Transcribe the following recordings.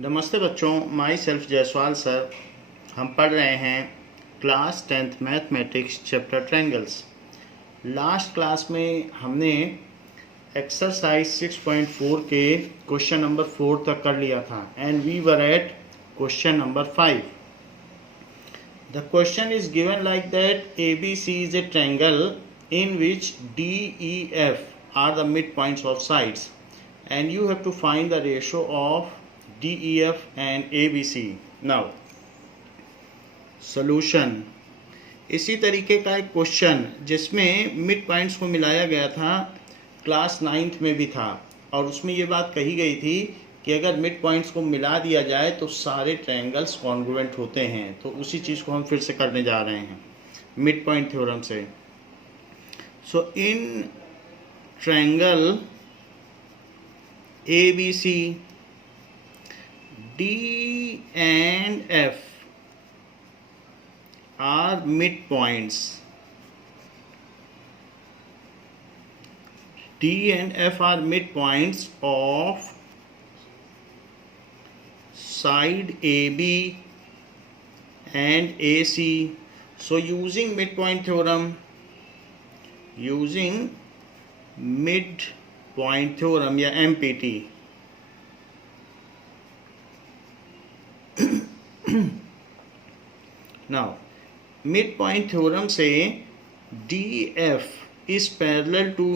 नमस्ते बच्चों, my self Jaiswal sir. हम पढ़ रहे हैं class 10th mathematics chapter triangles. Last class में हमने एक्सरसाइज 6.4 के क्वेश्चन नंबर 4 तक कर लिया था and we were at question number 5। The question is given like that ABC is a triangle in which DEF are the midpoints of sides and you have to find the ratio of DEF and ABC. Now solution, इसी तरीके का एक question जिसमें mid points को मिलाया गया था class 9th में भी था और उसमें ये बात कही गई थी कि अगर मिड पॉइंट्स को मिला दिया जाए तो सारे ट्रायंगल्स कॉन्ग्रुएंट होते हैं। तो उसी चीज़ को हम फिर से करने जा रहे हैं मिड पॉइंट थ्योरम से। So in triangle ABC, D and F are midpoints. D and F are midpoints of side AB and AC. So using midpoint theorem, using midpoint theorem या MPT, now midpoint theorem से DF is parallel to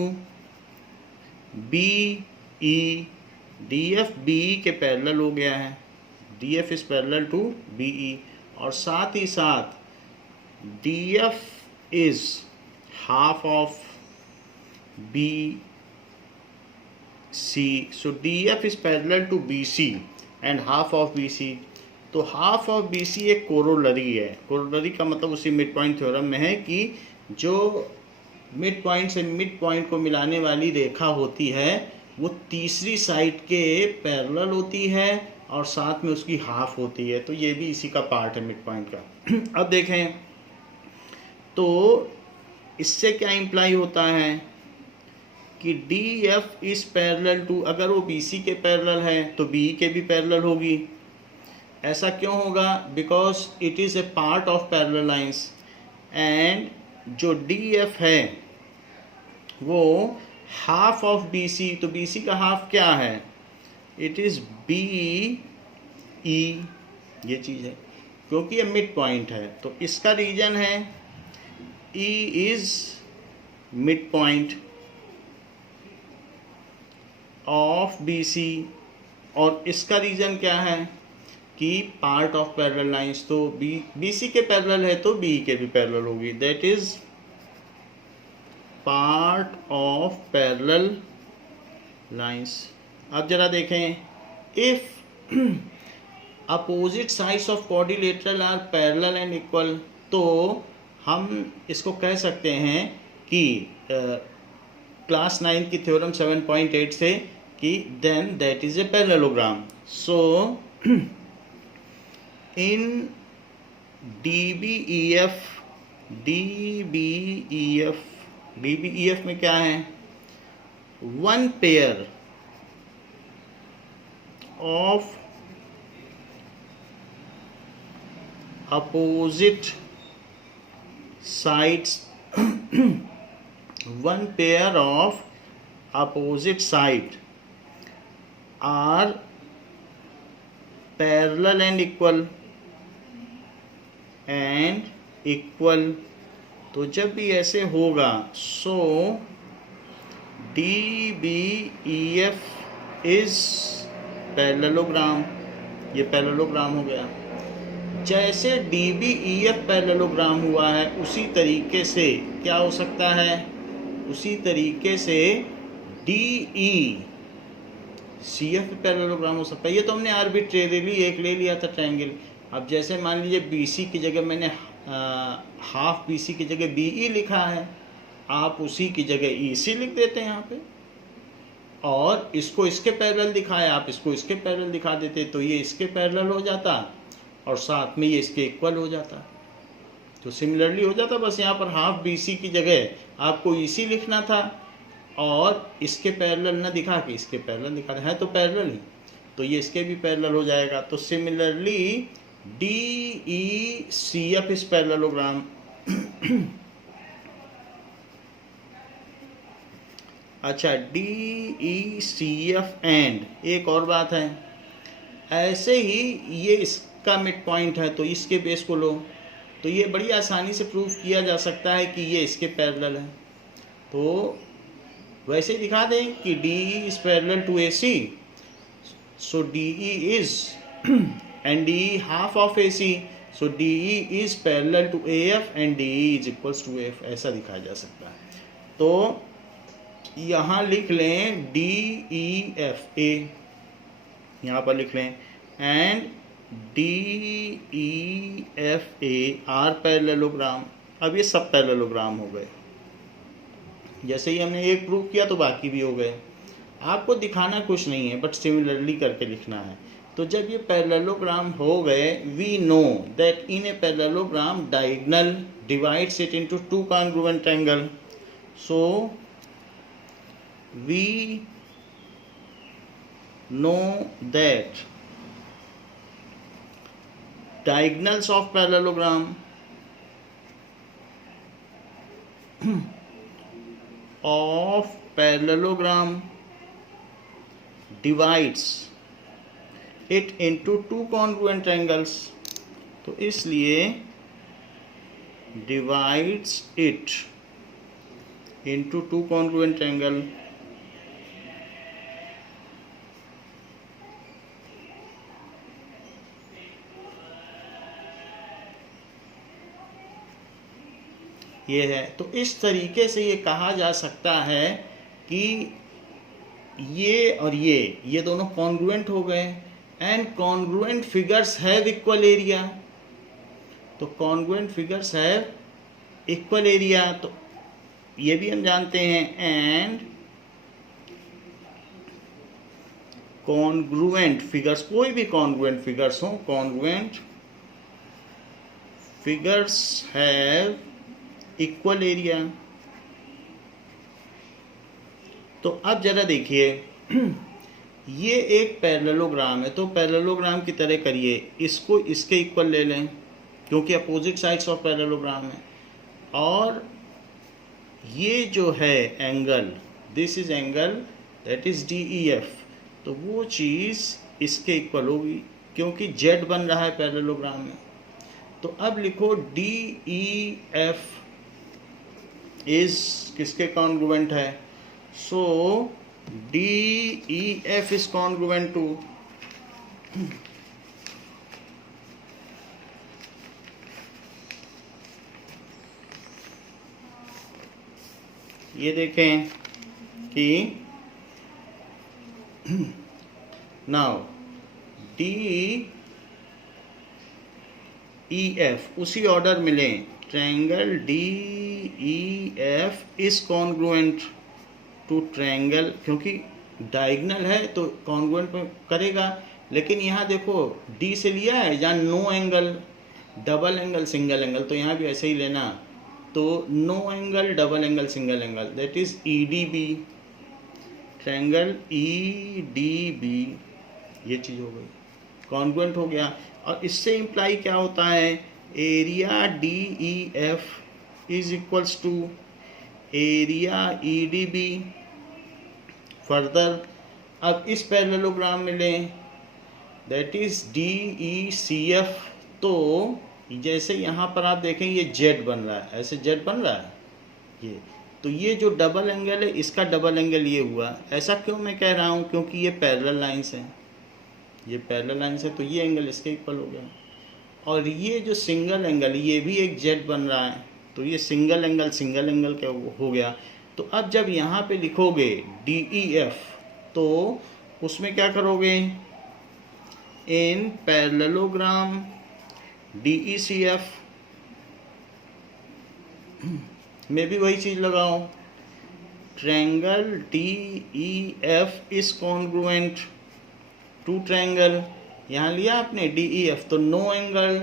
BE, DF BE के parallel हो गया है, DF is parallel to BE, और साथ ही साथ DF is half of BC. So DF is parallel to BC and half of BC. तो half of BC एक corollary है। कोरोलरी का मतलब उसी मिड पॉइंट थ्योरम में है कि जो मिड पॉइंट से मिड पॉइंट को मिलाने वाली रेखा होती है वो तीसरी साइड के पैरेलल होती है और साथ में उसकी हाफ होती है। तो ये भी इसी का पार्ट है मिड पॉइंट का। अब देखें तो इससे क्या इम्प्लाई होता है कि DF इज पैरेलल टू, अगर वो BC के पैरेलल है तो BE के भी पैरेलल होगी। ऐसा क्यों होगा? Because it is a part of parallel lines and जो DF है वो हाफ ऑफ BC, तो BC का हाफ क्या है? इट इज़ BE, ये चीज़ है क्योंकि ये मिड पॉइंट है। तो इसका रीजन है E is midpoint of BC और इसका रीजन क्या है कि पार्ट ऑफ पैरेलल लाइंस, तो BC के पैरेलल है तो BE के भी पैरेलल होगी। That is part of parallel lines. अब जरा देखें, if opposite sides of quadrilateral are parallel and equal, तो हम इसको कह सकते हैं कि क्लास 9 की थ्योरम 7.8 से कि then that is a parallelogram. So in DBEF में क्या है? One pair of opposite sides one pair of opposite side are parallel and equal तो जब भी ऐसे होगा so DBEF is पैरेललोग्राम। ये पैरेललोग्राम हो गया। जैसे DBEF पैरेललोग्राम हुआ है उसी तरीके से क्या हो सकता है? उसी तरीके से DECF पैरेललोग्राम हो सकता है। ये तो हमने आर्बिट्रेरीली एक ले लिया था ट्रायंगल। अब जैसे मान लीजिए BC की जगह मैंने हाफ BC की जगह BE लिखा है, आप उसी की जगह EC लिख देते हैं यहाँ पे, और इसको इसके पैरेलल दिखाया, आप इसको इसके पैरेलल दिखा देते तो ये इसके पैरेलल हो जाता और साथ में ये इसके इक्वल हो जाता। तो सिमिलरली हो जाता। बस यहाँ पर हाफ BC की जगह आपको EC लिखना था और इसके पैरेलल ना दिखा के इसके पैरेलल दिखा है तो पैरेलल ही। तो ये इसके भी पैरेलल हो जाएगा। तो similarly D E C F is parallelogram. अच्छा, D E C F and एक और बात है, ऐसे ही ये इसका मिड पॉइंट है तो इसके बेस को लो, तो ये बड़ी आसानी से प्रूव किया जा सकता है कि ये इसके पैरेलल है। तो वैसे ही दिखा दें कि D is parallel to A C, so D E is and D E half of A C, so D E is parallel to A F and D E is equals to F, ऐसा दिखाया जा सकता है। तो यहाँ लिख लें D E F ए, यहाँ पर लिख लें, and D E F A R parallelogram. अब ये सब पैरेललोग्राम हो गए। जैसे ही हमने एक प्रूव किया तो बाकी भी हो गए। आपको दिखाना कुछ नहीं है, बट सिमिलरली करके लिखना है। तो जब ये पैरेललोग्राम हो गए, we know that in a parallelogram diagonal divides it into two congruent triangle. So we know that diagonals of parallelogram divides it into two congruent triangles। तो इसलिए divides it into two congruent triangle। ये है। तो इस तरीके से ये कहा जा सकता है कि ये और ये दोनों कॉन्ग्रुएंट हो गए, and congruent figures have equal area. तो congruent figures have equal area, तो ये भी हम जानते हैं। एंड कॉन्ग्रुएंट फिगर्स, कोई भी कॉन्ग्रुएंट फिगर्स हो, congruent figures have equal area. तो अब जरा देखिए, ये एक पैरेललोग्राम है, तो पैरेललोग्राम की तरह करिए, इसको इसके इक्वल ले लें क्योंकि अपोजिट साइड्स ऑफ पैरेललोग्राम है। और ये जो है angle, this is angle that is D E F, तो वो चीज़ इसके इक्वल होगी क्योंकि जेड बन रहा है पैरेललोग्राम में। तो अब लिखो डी ई एफ इज किसके कॉन्ग्रुएंट है? So D E F is congruent to ये देखें कि नाउ डी ई एफ उसी ऑर्डर मिले, triangle D E F is congruent to triangle, क्योंकि डायगोनल है तो कॉन्ग्रुएंट करेगा। लेकिन यहाँ देखो डी से लिया है, जहाँ no angle, double angle, single angle, तो यहाँ भी ऐसे ही लेना। तो no angle, double angle, single angle, that is E D B, triangle E D B, ये चीज़ हो गई, कॉन्ग्रुएंट हो गया। और इससे इम्प्लाई क्या होता है? Area D E F is equals to area E D B. Further अब इस पैरेललोग्राम में लें, that is D E C F. तो जैसे यहाँ पर आप देखें ये जेड बन रहा है, ऐसे जेड बन रहा है ये, तो ये जो डबल एंगल है इसका डबल एंगल ये हुआ। ऐसा क्यों मैं कह रहा हूँ? क्योंकि ये पैरेलल लाइंस हैं, ये पैरेलल लाइंस है, तो ये एंगल इसके इक्वल हो गया। और ये जो सिंगल एंगल, ये भी एक जेड बन रहा है, तो ये सिंगल एंगल क्या हो गया। तो अब जब यहाँ पे लिखोगे डी ई एफ, तो उसमें क्या करोगे? इन parallelogram D E C F में भी वही चीज़ लगाओ, triangle D E F is congruent to triangle, यहाँ लिया आपने डी ई एफ, तो no angle,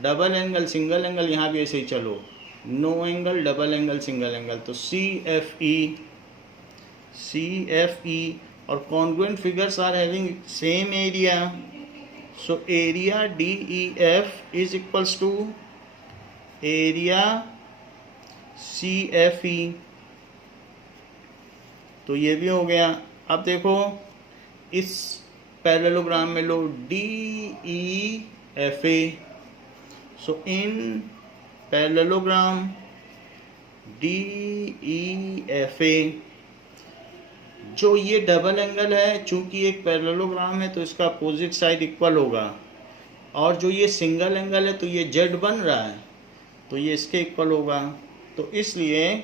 double angle, single angle, यहाँ भी ऐसे ही चलो, no angle, double angle, single angle, तो सी एफ ई और congruent figures are having same area, so area DEF is equals to area CFE। तो ये भी हो गया। अब देखो इस पैरेललोग्राम में लो DEFA, सो इन पैरेललोग्राम DEFA जो ये डबल एंगल है, चूंकि एक पैरेललोग्राम है तो इसका अपोजिट साइड इक्वल होगा, और जो ये सिंगल एंगल है तो ये Z बन रहा है तो ये इसके इक्वल होगा। तो इसलिए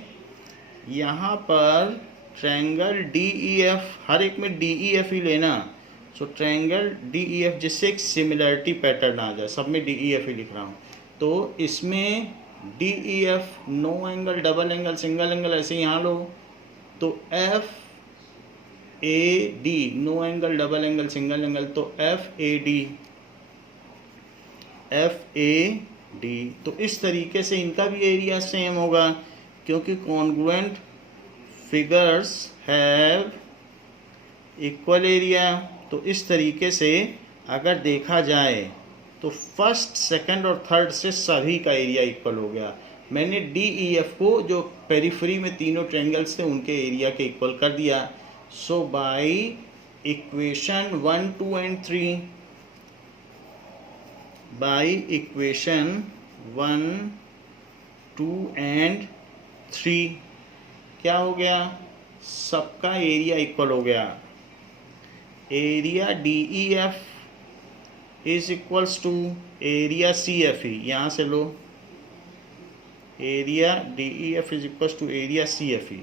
यहाँ पर ट्रायंगल DEF, हर एक में DEF ही लेना, सो ट्रायंगल DEF जिससे एक सिमिलरिटी पैटर्न आ जाए, सब में DEF ही लिख रहा हूँ। तो इसमें DEF no angle, double angle, single angle ऐसे यहाँ लो, तो FAD no angle, double angle, single angle, तो FAD। तो इस तरीके से इनका भी एरिया सेम होगा, क्योंकि congruent figures have equal area. तो इस तरीके से अगर देखा जाए तो फर्स्ट, सेकंड और थर्ड से सभी का एरिया इक्वल हो गया। मैंने DEF को जो पेरिफेरी में तीनों ट्रायंगल्स थे उनके एरिया के इक्वल कर दिया। So by equation 1, 2 and 3, by equation 1, 2 and 3 क्या हो गया, सबका एरिया इक्वल हो गया। Area DEF is equals to area CFE, यहाँ से लो, area DEF is equals to area CFE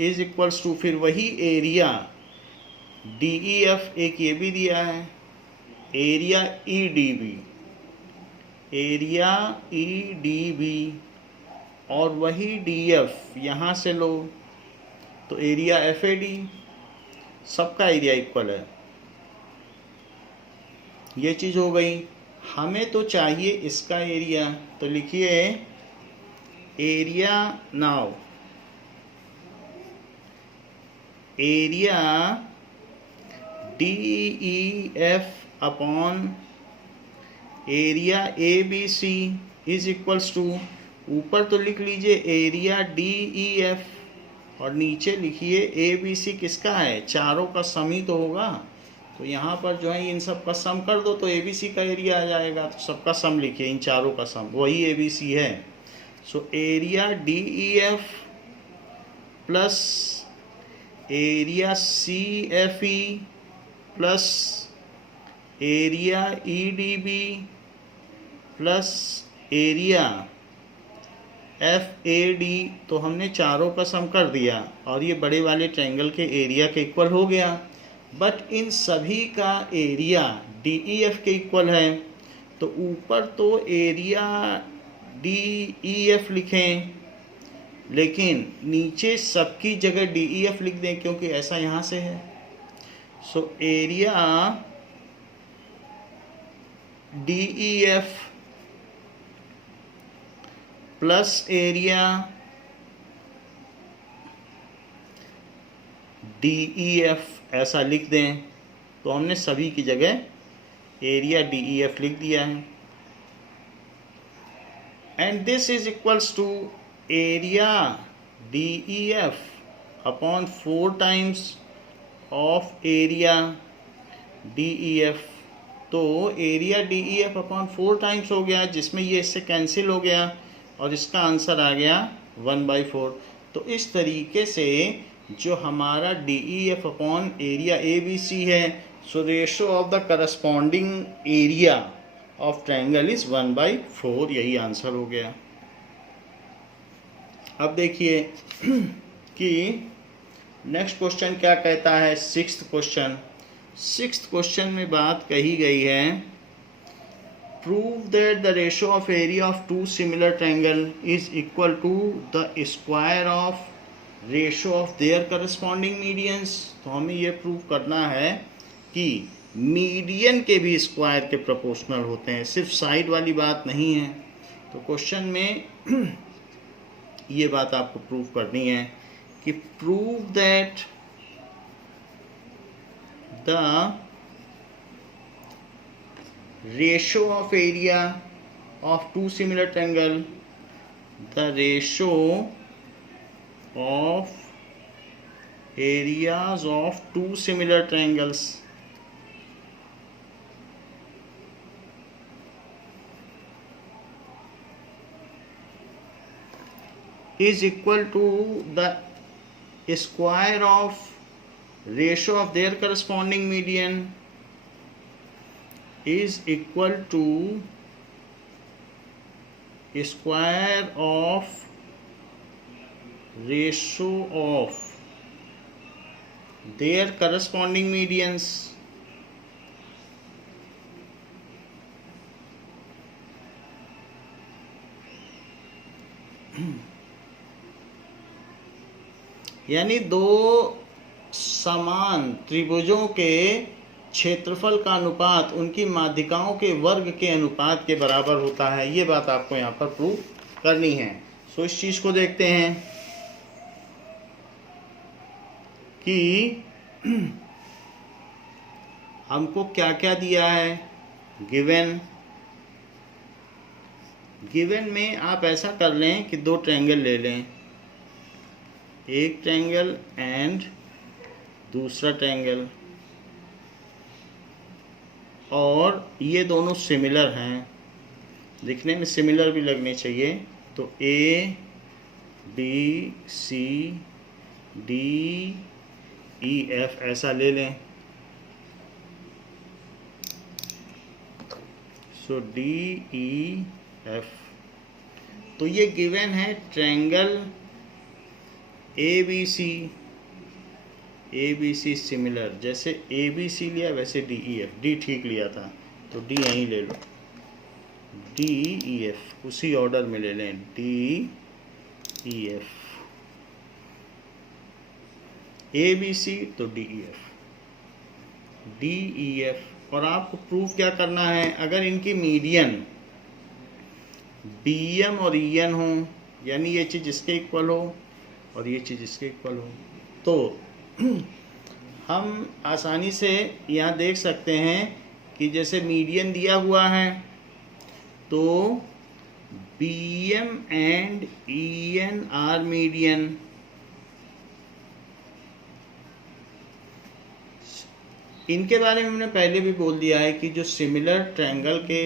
is equals to, फिर वही एरिया DEF एक ये भी दिया है, एरिया EDB, और वही DF यहाँ से लो तो एरिया FAD, सबका एरिया इक्वल है। ये चीज़ हो गई। हमें तो चाहिए इसका एरिया, तो लिखिए area, now area DEF upon area ABC is equals to, ऊपर तो लिख लीजिए एरिया DEF और नीचे लिखिए ABC किसका है, चारों का सम ही तो होगा। तो यहाँ पर जो है इन सब का सम कर दो तो ABC का एरिया आ जाएगा। तो सबका सम लिखिए, इन चारों का सम, वही ABC है। सो area DEF plus area CFE plus area EDB plus area FAD, तो हमने चारों का सम कर दिया और ये बड़े वाले ट्रायंगल के एरिया के इक्वल हो गया। बट इन सभी का एरिया DEF के इक्वल है, तो ऊपर तो एरिया DEF लिखें, लेकिन नीचे सबकी जगह DEF लिख दें क्योंकि ऐसा यहाँ से है। सो area DEF plus area DEF ऐसा लिख दें, तो हमने सभी की जगह एरिया DEF लिख दिया है। And this is equals to area DEF upon 4 times of area DEF। तो एरिया DEF अपॉन 4 टाइम्स हो गया, जिसमें ये इससे कैंसिल हो गया और इसका आंसर आ गया 1/4। तो इस तरीके से जो हमारा DEF अपॉन एरिया ABC है, so ratio of the corresponding area of triangle is 1/4, यही आंसर हो गया। अब देखिए कि नेक्स्ट क्वेश्चन क्या कहता है। सिक्स्थ क्वेश्चन में बात कही गई है, prove that the ratio of area of two similar triangle is equal to the square of ratio of their corresponding medians. तो हमें ये प्रूव करना है कि मीडियन के भी स्क्वायर के प्रोपोर्शनल होते हैं, सिर्फ साइड वाली बात नहीं है। तो क्वेश्चन में ये बात आपको प्रूव करनी है कि prove that the ratio of area of two similar triangle, the ratio of areas of two similar triangles is equal to the square of ratio of their corresponding median is equal to square of ratio of their corresponding medians. यानी दो समान त्रिभुजों के क्षेत्रफल का अनुपात उनकी माध्यिकाओं के वर्ग के अनुपात के बराबर होता है। ये बात आपको यहाँ पर प्रूव करनी है। सो इस चीज को देखते हैं कि हमको क्या क्या दिया है गिवन में। आप ऐसा कर लें कि दो ट्रायंगल ले लें, एक ट्रायंगल एंड दूसरा ट्रायंगल, और ये दोनों सिमिलर हैं, दिखने में सिमिलर भी लगने चाहिए। तो A B C D E F ऐसा ले लें। सो डी ई एफ, तो ये गिवन है triangle A B C similar. जैसे ए बी सी लिया वैसे डी ई एफ, डी ठीक लिया था तो डी यहीं ले लो, डी ई एफ उसी ऑर्डर में ले लें, D E F, A B C तो डी ई एफ। और आपको प्रूफ क्या करना है, अगर इनकी मीडियन बी एम और ई एन हो, यानी ये चीज़ इसके इक्वल हो और ये चीज़ इसके इक्वल हो, तो हम आसानी से यहाँ देख सकते हैं कि जैसे मीडियन दिया हुआ है तो B M and E N are median. इनके बारे में हमने पहले भी बोल दिया है कि जो सिमिलर ट्रायंगल के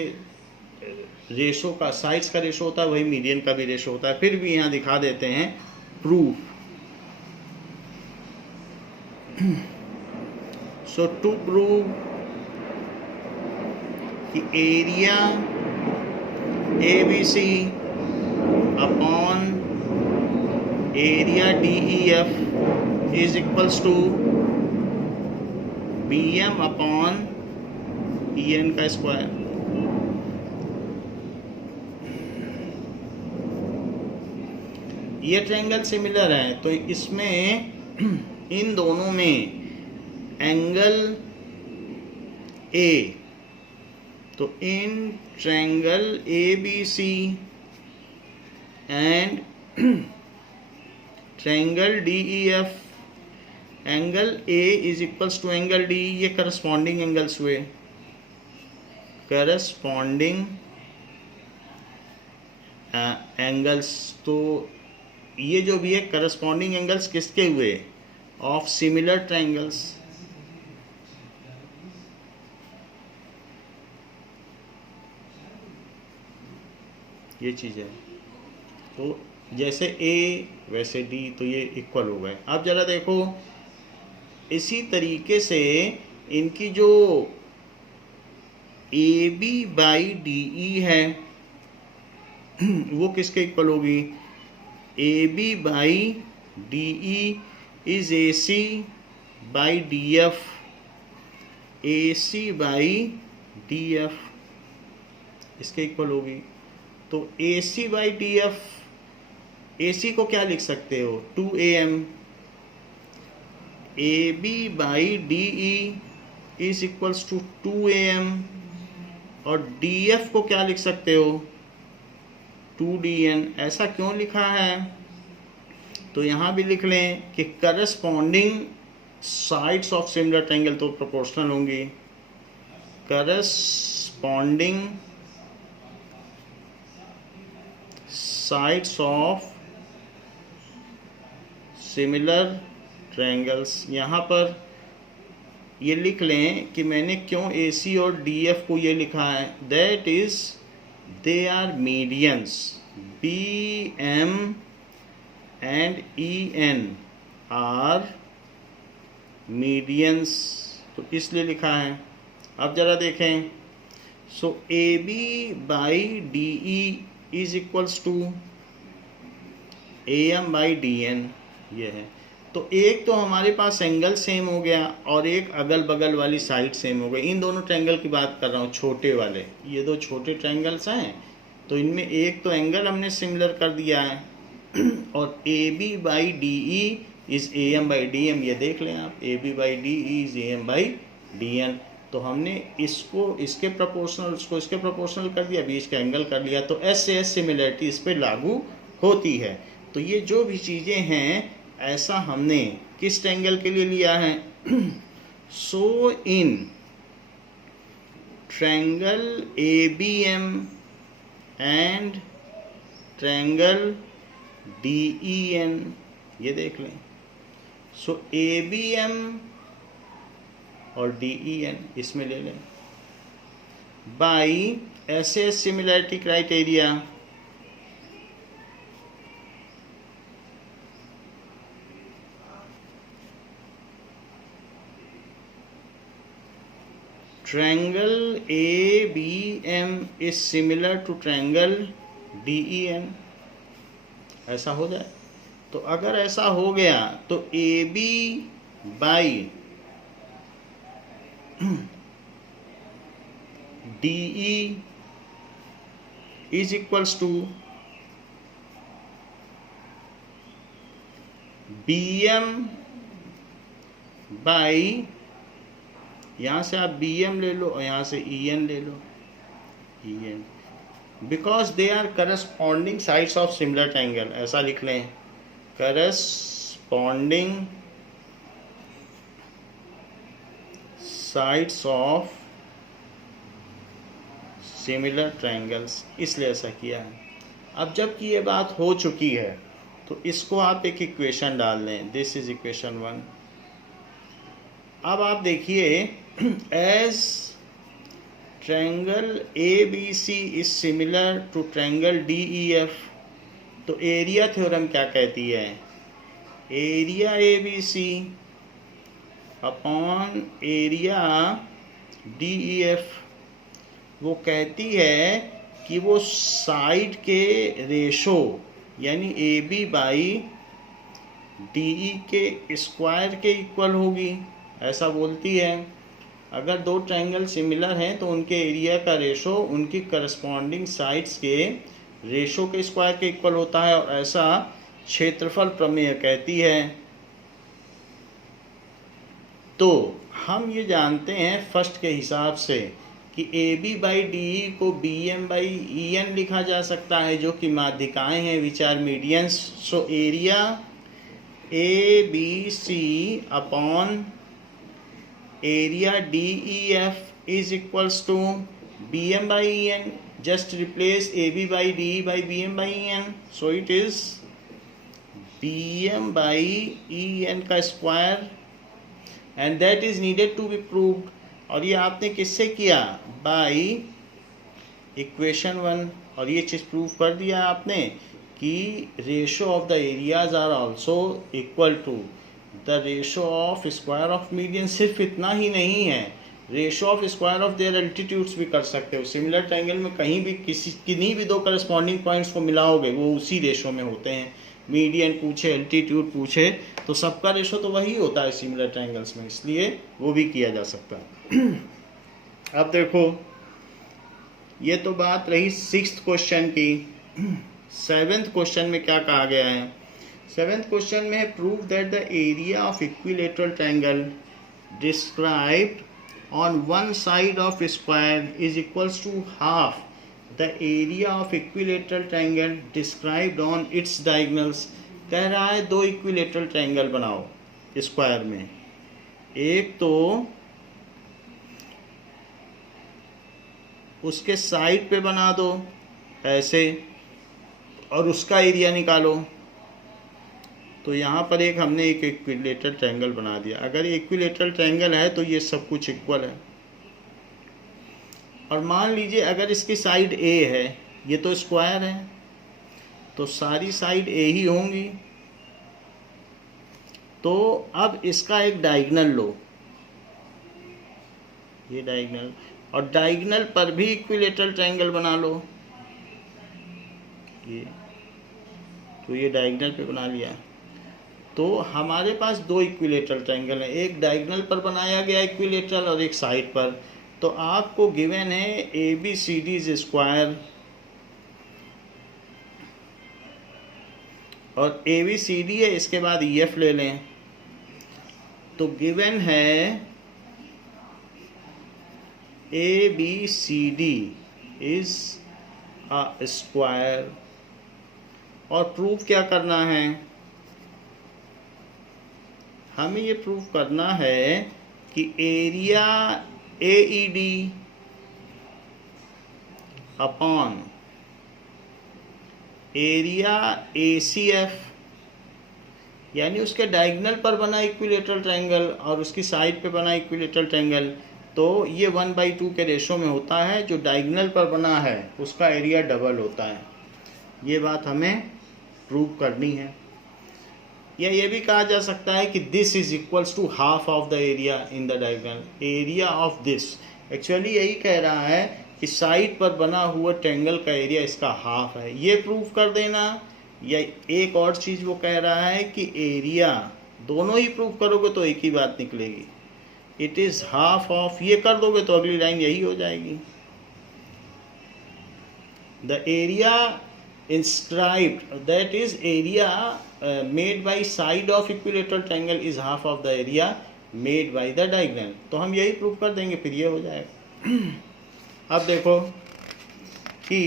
रेशो का, साइड्स का रेशो होता है वही मीडियन का भी रेशो होता है। फिर भी यहाँ दिखा देते हैं प्रूफ। सो टू प्रूव कि area A B C upon area D E F is equals to B M upon E N का स्क्वायर। ये ट्रायंगल सिमिलर है तो इसमें इन दोनों में एंगल ए, तो इन triangle A B C and triangle D E F, angle A is equals to angle D. ये करस्पॉन्डिंग एंगल्स हुए, करस्पॉन्डिंग एंगल्स। तो ये जो भी है करस्पॉन्डिंग एंगल्स किसके हुए, ऑफ सिमिलर ट्रायंगल्स। ये चीज़ है। तो जैसे ए वैसे डी, तो ये इक्वल हो गए। अब जरा देखो इसी तरीके से इनकी जो A B by D E है वो किसके इक्वल होगी, A B by D E is A C by D F, A C by D F इसके इक्वल होगी। तो A C by D F, A C को क्या लिख सकते हो, 2am, A B by D E is equals to 2am, और D F को क्या लिख सकते हो, 2dn। ऐसा क्यों लिखा है, तो यहाँ भी लिख लें कि corresponding sides of similar triangle तो प्रोपोर्शनल होंगी, corresponding sides of similar triangles. यहाँ पर ये लिख लें कि मैंने क्यों AC और DF को ये लिखा है, that is they are medians, BM and EN are medians, तो इसलिए लिखा है। अब जरा देखें, so AB by DE is equals to AM by DN, ये है। तो एक तो हमारे पास एंगल सेम हो गया और एक अगल बगल वाली साइड सेम हो गई। इन दोनों ट्रायंगल की बात कर रहा हूँ, छोटे वाले, ये दो छोटे ट्रायंगल्स हैं, तो इनमें एक तो एंगल हमने सिमिलर कर दिया है और AB by DE is AM by DM, ये देख लें आप, AB by DE is AM by DN। तो हमने इसको इसके प्रोपोर्शनल, उसको इसके प्रोपोर्शनल कर दिया, बीच का एंगल कर लिया, तो S से S सिमिलरिटी इस पर लागू होती है। तो ये जो भी चीज़ें हैं ऐसा हमने किस ट्रायंगल के लिए लिया है, so in triangle ABM and triangle DEN, ये देख लें, सो ABM और DEN इसमें ले लें by SS similarity criteria, triangle ABM is similar to triangle DEN, ऐसा हो जाए। तो अगर ऐसा हो गया तो AB by DE is equals to BM by, यहाँ से आप BM ले लो और यहाँ से EN ले लो, EN, because they are corresponding sides of similar triangle, ऐसा लिख लें, corresponding sides of similar triangles, इसलिए ऐसा किया है। अब जबकि ये बात हो चुकी है तो इसको आप एक इक्वेशन डाल लें, दिस इज इक्वेशन 1। अब आप देखिए, as triangle ABC is similar to triangle DEF, तो एरिया थ्योरम क्या कहती है, area ABC upon area DEF, वो कहती है कि वो साइड के रेशो यानी AB बाई DE के स्क्वायर के इक्वल होगी, ऐसा बोलती है। अगर दो ट्रायंगल सिमिलर हैं तो उनके एरिया का रेशो उनकी करस्पॉन्डिंग साइड्स के रेशो के स्क्वायर के इक्वल होता है, और ऐसा क्षेत्रफल प्रमेय कहती है। तो हम ये जानते हैं फर्स्ट के हिसाब से कि AB बाई DE को BM बाई EN लिखा जा सकता है, जो कि माध्यिकाएं हैं, which are medians. So area ABC upon area DEF is equals to BM by EN, just replace AB by DE by BM by EN, so it is BM by EN का square, and that is needed to be proved। और ये आपने किससे किया, by equation 1, और ये चीज़ prove कर दिया आपने कि ratio of the areas are also equal to the ratio of square of median. सिर्फ इतना ही नहीं है, ratio of square of their altitudes भी कर सकते हो। सिमिलर ट्रायंगल में कहीं भी किन्हीं भी दो करस्पॉन्डिंग पॉइंट्स को मिलाओगे वो उसी रेशो में होते हैं, मीडियन पूछे एल्टीट्यूड पूछे तो सबका रेशो तो वही होता है सिमिलर ट्रायंगल्स में, इसलिए वो भी किया जा सकता है। अब देखो, ये तो बात रही 6th क्वेश्चन की। 7th क्वेश्चन में क्या कहा गया है, 7th क्वेश्चन में है prove that the area of equilateral triangle described on one side of square is equals to half the area of equilateral triangle described on its diagonals। कह रहा है दो इक्विलेटरल ट्रायंगल बनाओ स्क्वायर में। एक तो उसके साइड पे बना दो ऐसे और उसका एरिया निकालो। तो यहाँ पर एक हमने एक इक्विलेटरल ट्रायंगल बना दिया। अगर ये इक्विलेटरल ट्रायंगल है तो ये सब कुछ इक्वल है। और मान लीजिए अगर इसकी साइड ए है, ये तो स्क्वायर है तो सारी साइड ए ही होंगी। तो अब इसका एक डायगोनल लो, ये डायगोनल, और डायगोनल पर भी इक्विलेटरल ट्रायंगल बना लो। ये तो ये डायगोनल पे बना लिया। तो हमारे पास दो इक्विलेटरल ट्रायंगल है, एक डायगोनल पर बनाया गया इक्विलेटरल और एक साइड पर। तो आपको गिवन है A B C D is square, और ए बी सी डी है, इसके बाद ई एफ ले लें। तो गिवन है A B C D is a square, और प्रूफ क्या करना है, हमें ये प्रूफ करना है कि area A E D upon area A C F, यानी उसके डायगोनल पर बना इक्विलेटरल ट्रायंगल और उसकी साइड पे बना इक्विलेटरल ट्रायंगल, तो ये 1/2 के रेशो में होता है। जो डायगोनल पर बना है उसका एरिया डबल होता है। ये बात हमें प्रूव करनी है। या ये भी कहा जा सकता है कि this is equals to half of the area in the diagonal, area of this. Actually यही कह रहा है कि साइड पर बना हुआ ट्रायंगल का एरिया इसका हाफ है, ये प्रूव कर देना। या एक और चीज़ वो कह रहा है कि एरिया, दोनों ही प्रूव करोगे तो एक ही बात निकलेगी, इट इज़ हाफ ऑफ, ये कर दोगे तो अगली लाइन यही हो जाएगी। The area inscribed, that is area made by side of equilateral triangle is half of the area made by the diagonal। तो हम यही प्रूव कर देंगे, फिर ये हो जाएगा। अब देखो कि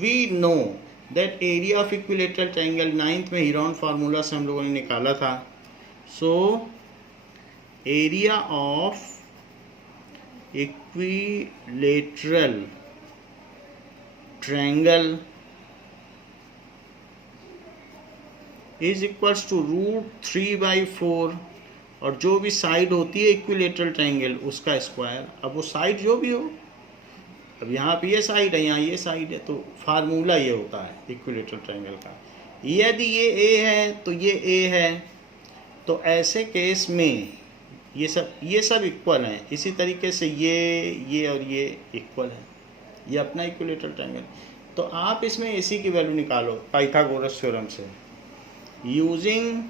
we know that area of equilateral triangle 9th में हीरोन फार्मूला से हम लोगों ने निकाला था। So area of equilateral triangle is equals to √3/4, और जो भी साइड होती है इक्विलेटरल ट्रायंगल उसका स्क्वायर। अब वो साइड जो भी हो, अब यहाँ पे ये साइड है, यहाँ ये साइड है, तो फार्मूला ये होता है इक्विलेटरल ट्रायंगल का। यदि ये ए है तो ये ए है, तो ऐसे केस में ये सब इक्वल हैं। इसी तरीके से ये और ये इक्वल हैं, ये अपना इक्विलेटरल ट्रायंगल। तो आप इसमें AC की वैल्यू निकालो पाइथागोरस थ्योरम से, यूजिंग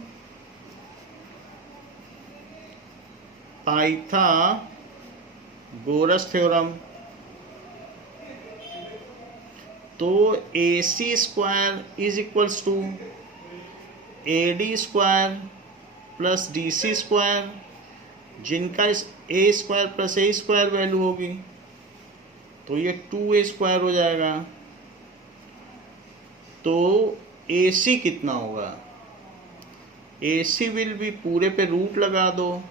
पाइथागोरस थ्योरम। तो AC square is equals to AD square plus DC square, जिनका इस A square plus A square value होगी, तो ये 2A स्क्वायर हो जाएगा। तो AC कितना होगा, AC विल भी पूरे पे रूट लगा दो,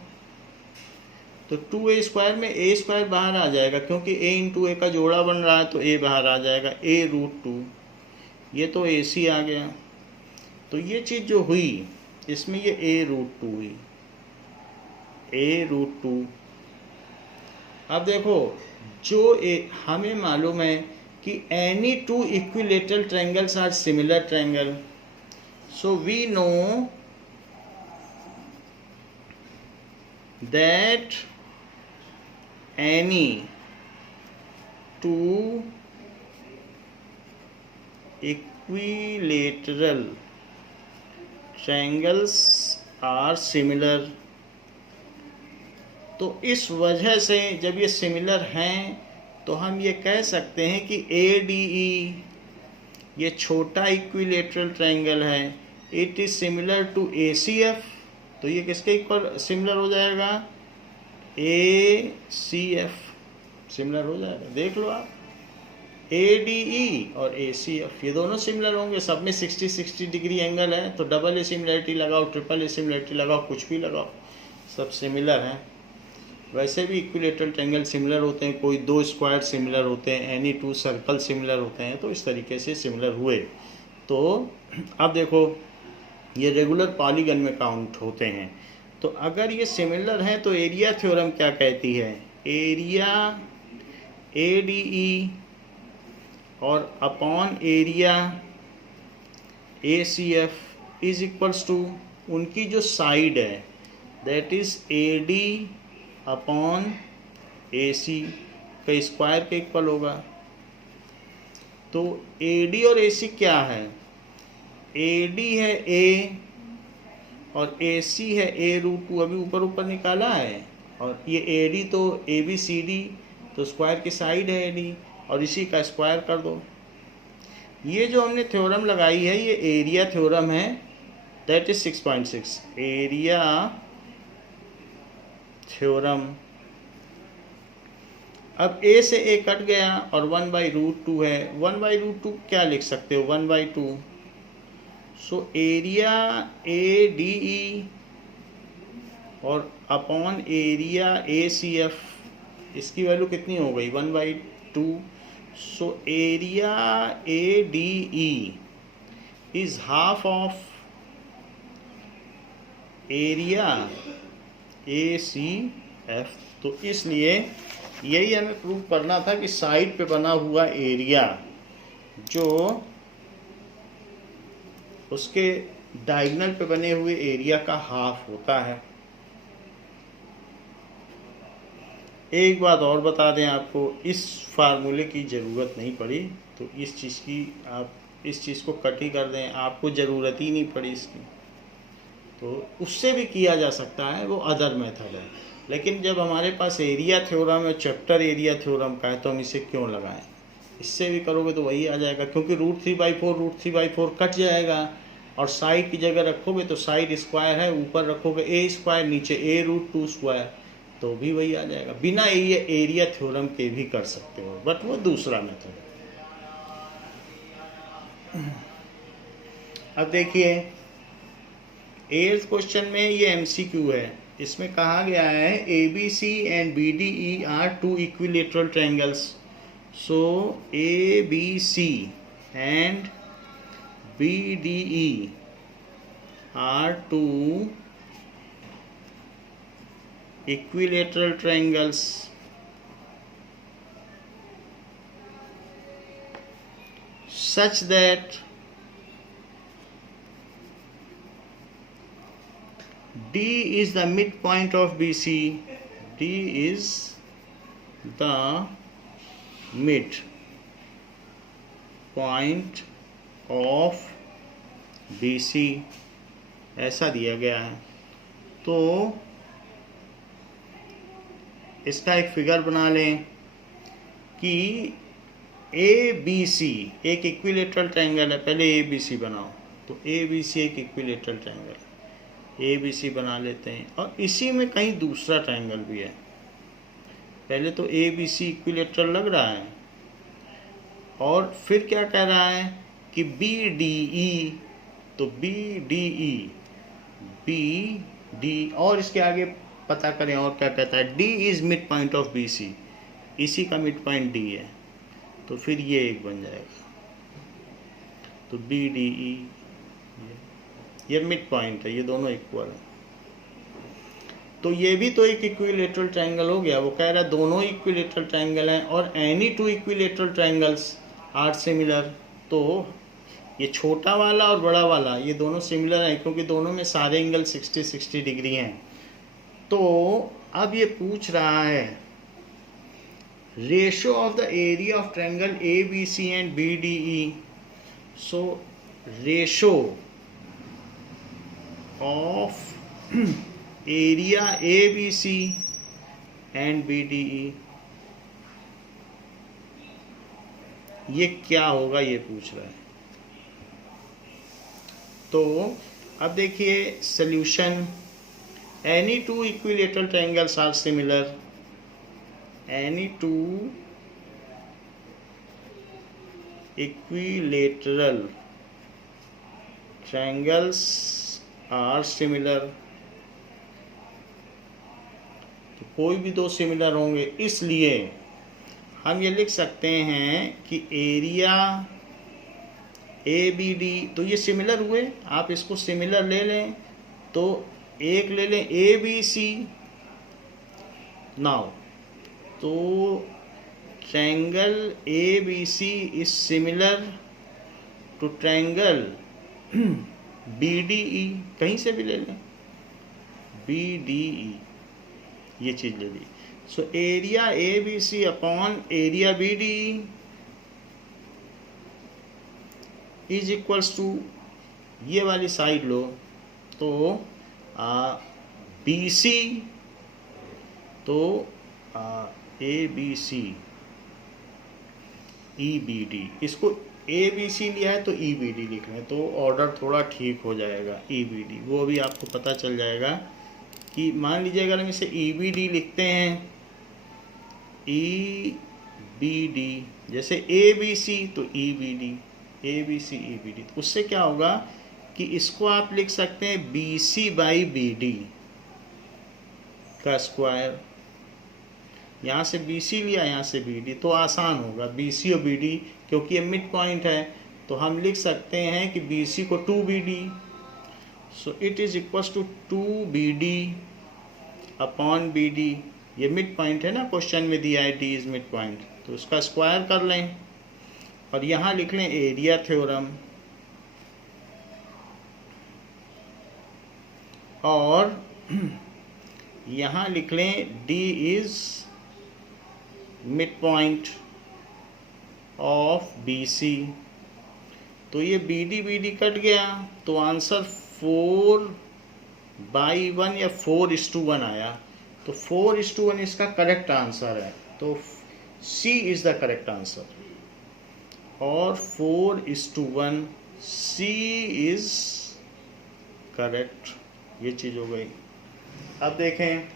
तो 2A स्क्वायर में A स्क्वायर बाहर आ जाएगा, क्योंकि A इंटू A का जोड़ा बन रहा है तो A बाहर आ जाएगा, A√2, ये तो AC आ गया। तो ये चीज़ जो हुई इसमें ये A√2 हुई, A√2। अब देखो जो हमें मालूम है कि any two equilateral triangles are similar triangle, so we know that any two equilateral triangles are similar. तो इस वजह से जब ये सिमिलर हैं तो हम ये कह सकते हैं कि ADE ये छोटा इक्विलेटरल ट्रायंगल है, it is similar to ACF। तो ये किसके इक्वल सिमिलर हो जाएगा, ACF सिमिलर हो जाएगा, देख लो आप। ADE और ACF ये दोनों सिमिलर होंगे, सब में 60-60 डिग्री एंगल है, तो डबल ए सिमिलरिटी लगाओ, ट्रिपल ए सिमिलरिटी लगाओ, कुछ भी लगाओ, सब सिमिलर हैं। वैसे भी इक्विलेटरल ट्रायंगल सिमिलर होते हैं, कोई दो स्क्वायर सिमिलर होते हैं, एनी टू सर्कल सिमिलर होते हैं, तो इस तरीके से सिमिलर हुए। तो अब देखो ये रेगुलर पॉलीगन में काउंट होते हैं, तो अगर ये सिमिलर हैं तो एरिया थ्योरम क्या कहती है, एरिया ADE और upon area ACF is equals to उनकी जो साइड है that is AD upon AC का स्क्वायर के इक्वल होगा। तो AD और AC क्या है, AD है A और AC है A√2, अभी ऊपर ऊपर निकाला है, और ये AD तो ABCD तो स्क्वायर की साइड है AD, और इसी का स्क्वायर कर दो। ये जो हमने थ्योरम लगाई है ये एरिया थ्योरम है, दैट इज 6.6 एरिया थ्योरम। अब A से A कट गया और 1/√2 है, 1/√2 क्या लिख सकते हो, 1/2। सो एरिया ADE और अपॉन एरिया ACF इसकी वैल्यू कितनी हो गई, 1/2। So area ADE is half of area ACF। तो इसलिए यही हमें प्रूव करना था कि साइड पे बना हुआ एरिया जो उसके डायगोनल पे बने हुए एरिया का हाफ होता है। एक बात और बता दें आपको, इस फार्मूले की ज़रूरत नहीं पड़ी, तो इस चीज़ की आप इस चीज़ को कट ही कर दें, आपको ज़रूरत ही नहीं पड़ी इसकी। तो उससे भी किया जा सकता है, वो अदर मेथड है, लेकिन जब हमारे पास एरिया थ्योरम है, चैप्टर एरिया थ्योरम का है, तो हम इसे क्यों लगाएं। इससे भी करोगे तो वही आ जाएगा, क्योंकि √3/4 कट जाएगा, और साइड की जगह रखोगे तो साइड स्क्वायर है, ऊपर रखोगे A², नीचे A√2², तो भी वही आ जाएगा। बिना एरिया थ्योरम के भी कर सकते हो, बट वो दूसरा मेथड है। अब देखिए 8th क्वेश्चन में ये MCQ है, इसमें कहा गया है ABC and BDE are two equilateral triangles. So ABC and BDE are two equilateral triangles such that D is the midpoint of BC. D is the midpoint of BC, ऐसा दिया गया है। तो इसका एक फिगर बना लें कि ABC एक इक्विलेटरल ट्रायंगल है, पहले ABC बनाओ। तो ABC एक इक्विलेटरल ट्रायंगल, ABC बना लेते हैं, और इसी में कहीं दूसरा ट्रायंगल भी है। पहले तो ABC इक्विलेटरल लग रहा है, और फिर क्या कह रहा है कि BDE, तो BD और इसके आगे पता करें और क्या कहता है, D is mid point of BC, इसी का मिड पॉइंट D है, तो फिर ये एक बन जाएगा। तो BDE ये मिड पॉइंट है, ये दोनों इक्वल है, तो ये भी तो एक इक्विलेटरल ट्रायंगल हो गया। वो कह रहा है दोनों इक्विलेटरल ट्रायंगल हैं, और any two equilateral triangles are similar. तो ये छोटा वाला और बड़ा वाला ये दोनों सिमिलर हैं, क्योंकि दोनों में सारे एंगल 60-60 डिग्री हैं। तो अब ये पूछ रहा है ratio of the area of triangle ABC and BDE। So ratio of area ABC and BDE ये क्या होगा, ये पूछ रहा है। तो अब देखिए solution, any two equilateral triangles are similar, any two equilateral triangles are similar, तो कोई भी दो सिमिलर होंगे, इसलिए हम ये लिख सकते हैं कि एरिया ए बी डी, तो ये सिमिलर हुए, आप इसको सिमिलर ले लें, तो एक ले लें ए बी सी नाउ, तो triangle A B C is similar to triangle B D E, कहीं से भी ले लें बी डी ई, ये चीज़ ले ली। So area A B C upon area B D is equals to, ये वाली साइड लो तो बी सी, तो A B C E B D, इसको ए बी सी लिया है तो ई बी डी लिख लें, तो ऑर्डर थोड़ा ठीक हो जाएगा। ई बी डी वो भी आपको पता चल जाएगा कि मान लीजिए अगर हम इसे ई बी डी लिखते हैं, ई बी डी, जैसे ए बी सी तो E B D, A B C E B D, तो उससे क्या होगा कि इसको आप लिख सकते हैं B C by B D का स्क्वायर, यहाँ से बी सी लिया, यहाँ से बी डी, तो आसान होगा बी सी और बी डी, क्योंकि ये मिड पॉइंट है, तो हम लिख सकते हैं कि बी सी को 2BD, so it is equals to 2BD upon BD, ये मिड पॉइंट है ना, क्वेश्चन में दिया है D इज मिड पॉइंट, तो उसका स्क्वायर कर लें और यहाँ लिख लें एरिया थ्योरम, और यहाँ लिख लें D is mid point of BC, तो ये BD कट गया, तो आंसर 4/1 या 4:1 आया, तो 4:1 इसका करेक्ट आंसर है, तो C is the correct answer, और 4:1 C इज करेक्ट, ये चीज हो गई। अब देखें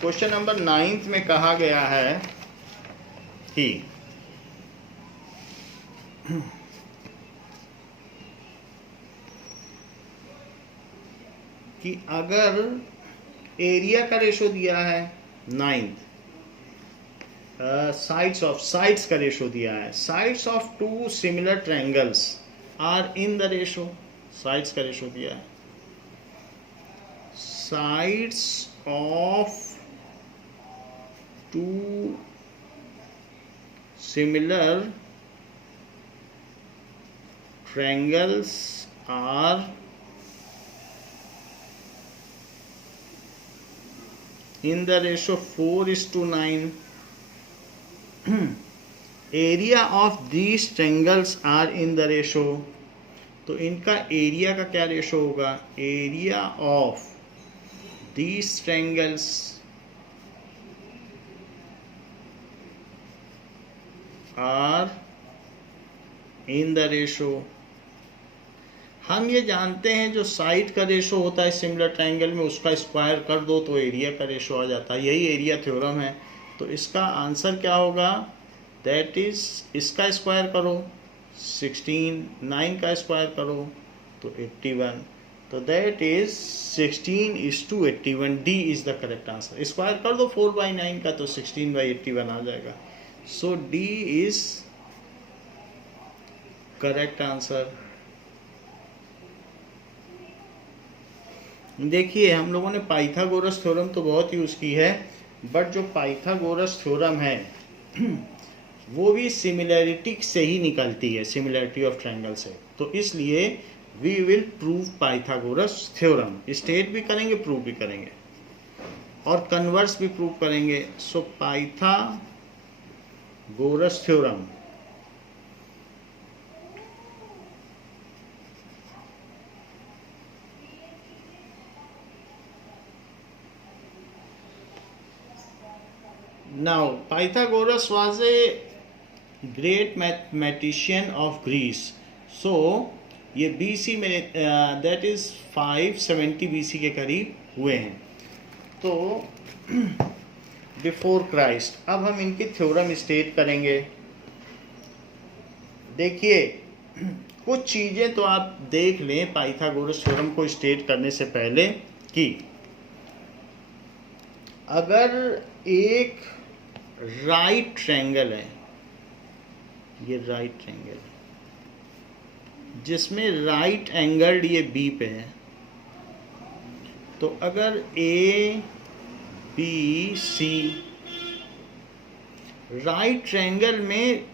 क्वेश्चन नंबर 9 में कहा गया है कि अगर एरिया का रेशो दिया है 9th, साइड्स का रेशो दिया है, sides of 2 similar triangles are in the ratio, sides का रेशो दिया है, sides of 2 similar triangles are in the ratio 4:9. Area of these triangles are in the ratio, तो इनका एरिया का क्या रेशो होगा, area of these triangles are in the ratio. हम ये जानते हैं जो साइड का रेशो होता है सिमिलर ट्रायंगल में, उसका स्क्वायर कर दो तो एरिया का रेशो आ जाता है, यही एरिया थ्योरम है। तो इसका आंसर क्या होगा, दैट इज, इसका स्क्वायर करो 16, 9 का स्क्वायर करो तो 81, तो that is 16:81, D is the correct answer. Square कर दो 4/9 का तो 16/81 आ जाएगा, so D is correct answer। देखिए हम लोगों ने पाइथागोरस थ्योरम तो बहुत यूज की है, बट जो पाइथागोरस थ्योरम है वो भी सिमिलैरिटी से ही निकलती है, सिमिलैरिटी ऑफ ट्रायंगल से, तो इसलिए we will prove Pythagoras theorem, state भी करेंगे, प्रूव भी करेंगे और कन्वर्स भी प्रूव करेंगे। सो Pythagoras theorem now Pythagoras was a great mathematician of Greece, so ये BC में that is 570 BC के करीब हुए हैं। तो बिफोर क्राइस्ट। अब हम इनकी थ्योरम स्टेट करेंगे। देखिए कुछ चीज़ें तो आप देख लें पाइथागोरस थ्योरम को स्टेट करने से पहले कि अगर एक राइट ट्रायंगल है, ये राइट ट्रायंगल है जिसमें राइट एंगल्ड ये बी पे है, तो अगर A B C right triangle में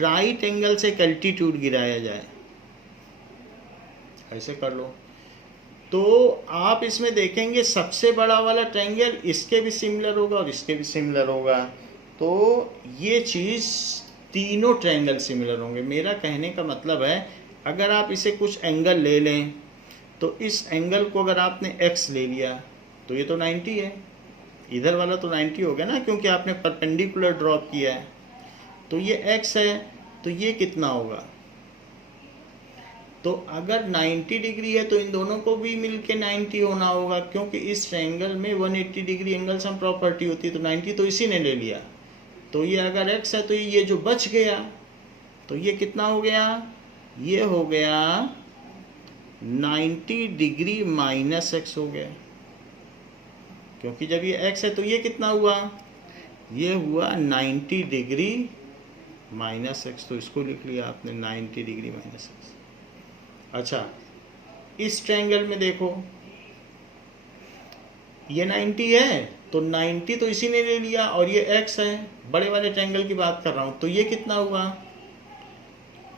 राइट एंगल से एक अल्टीट्यूड गिराया जाए, ऐसे कर लो, तो आप इसमें देखेंगे सबसे बड़ा वाला ट्रायंगल इसके भी सिमिलर होगा और इसके भी सिमिलर होगा। तो ये चीज़ तीनों ट्रायंगल सिमिलर होंगे। मेरा कहने का मतलब है अगर आप इसे कुछ एंगल ले लें तो इस एंगल को अगर आपने x ले लिया तो ये तो 90 है, इधर वाला तो 90 हो गया ना, क्योंकि आपने परपेंडिकुलर ड्रॉप किया है। तो ये x है तो ये कितना होगा, तो अगर 90 डिग्री है तो इन दोनों को भी मिलके 90 होना होगा, क्योंकि इस ट्रायंगल में 180 डिग्री एंगल सम प्रॉपर्टी होती है। तो 90 तो इसी ने ले लिया, तो ये अगर x है तो ये जो बच गया तो ये कितना हो गया, ये हो गया 90 डिग्री माइनस x हो गया, क्योंकि जब ये x है तो ये कितना हुआ, ये हुआ 90 डिग्री माइनस x। तो इसको लिख लिया आपने 90 डिग्री माइनस x। अच्छा इस ट्रायंगल में देखो ये 90 है तो 90 तो इसी ने ले लिया और ये x है, बड़े वाले ट्रायंगल की बात कर रहा हूँ। तो ये कितना हुआ,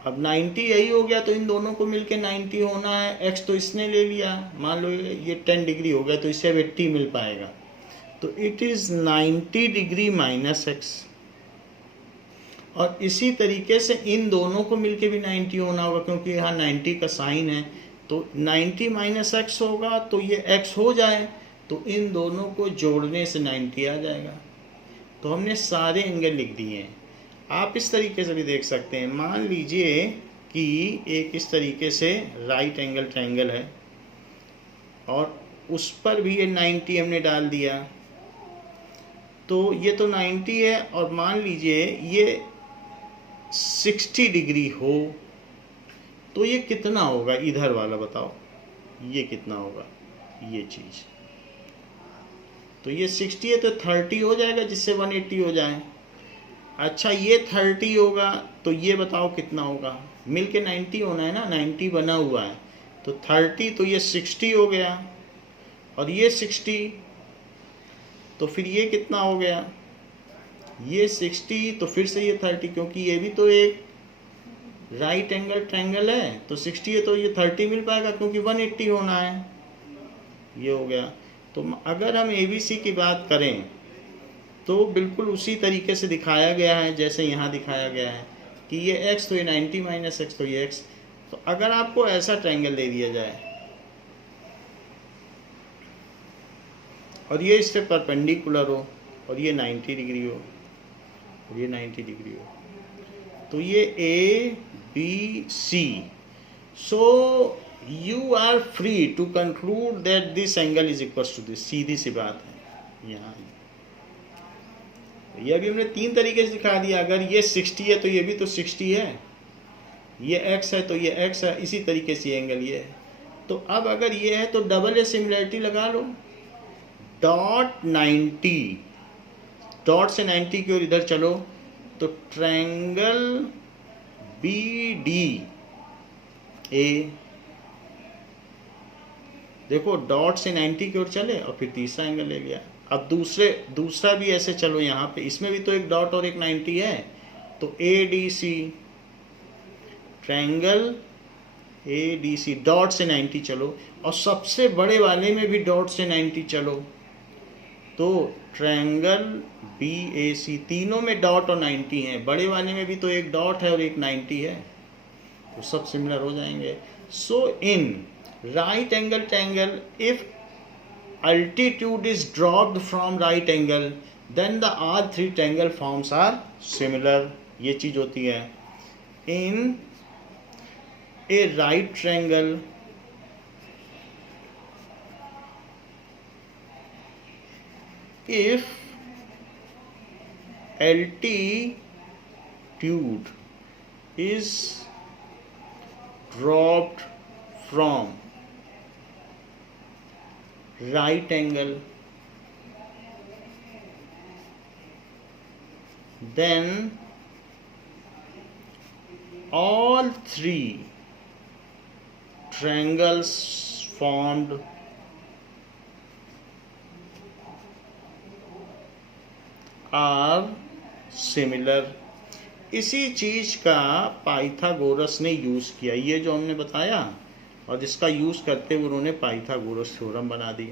अब 90 यही हो गया तो इन दोनों को मिलके 90 होना है। x तो इसने ले लिया, मान लो ये 10 डिग्री हो गया तो इससे अब 80 मिल पाएगा, तो it is 90 degree minus x। और इसी तरीके से इन दोनों को मिलके भी 90 होना होगा, क्योंकि यहाँ 90 का साइन है, तो 90 माइनस x होगा तो ये x हो जाए, तो इन दोनों को जोड़ने से 90 आ जाएगा। तो हमने सारे एंगल लिख दिए हैं। आप इस तरीके से भी देख सकते हैं, मान लीजिए कि एक इस तरीके से राइट एंगल ट्रायंगल है और उस पर भी ये 90 हमने डाल दिया, तो ये तो 90 है और मान लीजिए ये 60 डिग्री हो, तो ये कितना होगा इधर वाला, बताओ ये कितना होगा, ये चीज़ तो ये 60 है तो 30 हो जाएगा जिससे 180 हो जाए। अच्छा ये 30 होगा तो ये बताओ कितना होगा, मिल के 90 होना है ना, 90 बना हुआ है तो 30, तो ये 60 हो गया और ये 60, तो फिर ये कितना हो गया, ये 60 तो फिर से ये 30, क्योंकि ये भी तो एक राइट एंगल ट्रायंगल है, तो 60 है तो ये 30 मिल पाएगा क्योंकि 180 होना है, ये हो गया। तो अगर हम ABC की बात करें तो बिल्कुल उसी तरीके से दिखाया गया है जैसे यहाँ दिखाया गया है कि ये x तो ये 90 माइनस x तो ये x। तो अगर आपको ऐसा ट्रायंगल दे दिया जाए और ये इस पर परपेंडिकुलर हो और ये 90 डिग्री हो और ये 90 डिग्री हो, तो ये ABC, so you are free to conclude that this angle is equal to this. सीधी सी बात है यहाँ, ये अभी हमने 3 तरीके से दिखा दिया। अगर ये 60 है तो ये भी तो 60 है, ये x है तो ये x है, इसी तरीके से एंगल ये है। तो अब अगर ये है तो डबल ए सिमिलरिटी लगा लो, डॉट 90, डॉट से 90 की ओर इधर चलो, तो ट्रायंगल BDA, देखो डॉट से 90 की ओर चले और फिर तीसरा एंगल ले लिया। अब दूसरा भी ऐसे चलो, यहाँ पे इसमें भी तो एक डॉट और एक 90 है, तो ADC, ट्रायंगल ADC, डॉट से 90 चलो और सबसे बड़े वाले में भी डॉट से 90 चलो, तो ट्रायंगल BAC, तीनों में डॉट और 90 है, बड़े वाले में भी तो एक डॉट है और एक 90 है, तो सब सिमिलर हो जाएंगे। So in right angle triangle, if altitude is dropped from right angle then the all three triangle forms are similar। ये चीज होती है in a right triangle if altitude is dropped from right angle, then all three triangles formed are similar. इसी चीज का Pythagoras ने use किया, ये जो हमने बताया, और जिसका यूज करते हुए उन्होंने पाइथागोरस थ्योरम बना दी।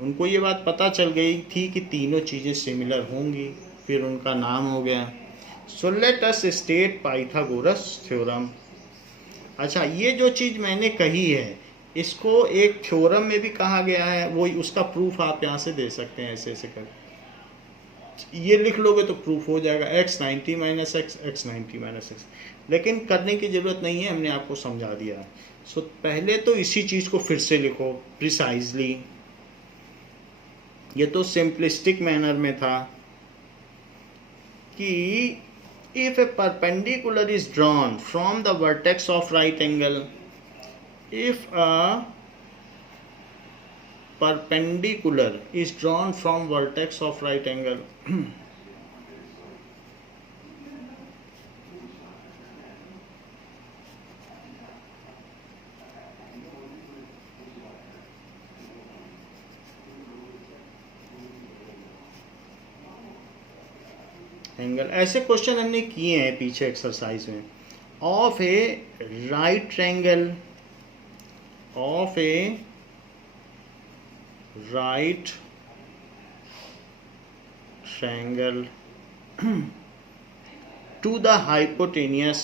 उनको ये बात पता चल गई थी कि तीनों चीजें सिमिलर होंगी, फिर उनका नाम हो गया। So let us state Pythagoras theorem. अच्छा, ये जो चीज मैंने कही है इसको एक थ्योरम में भी कहा गया है, वो उसका प्रूफ आप यहाँ से दे सकते हैं। ऐसे ऐसे कर ये लिख लोगे तो प्रूफ हो जाएगा, x90 minus x, x90 minus x. लेकिन करने की जरूरत नहीं है, हमने आपको समझा दिया। सो पहले तो इसी चीज को फिर से लिखो प्रिसाइजली। ये तो सिंपलिस्टिक मैनर में था कि if a perpendicular is drawn from the vertex of right angle, if a perpendicular is drawn from vertex of right angle angle, ऐसे क्वेश्चन हमने किए हैं पीछे एक्सरसाइज में। Of a right triangle, of a right triangle to the hypotenuse,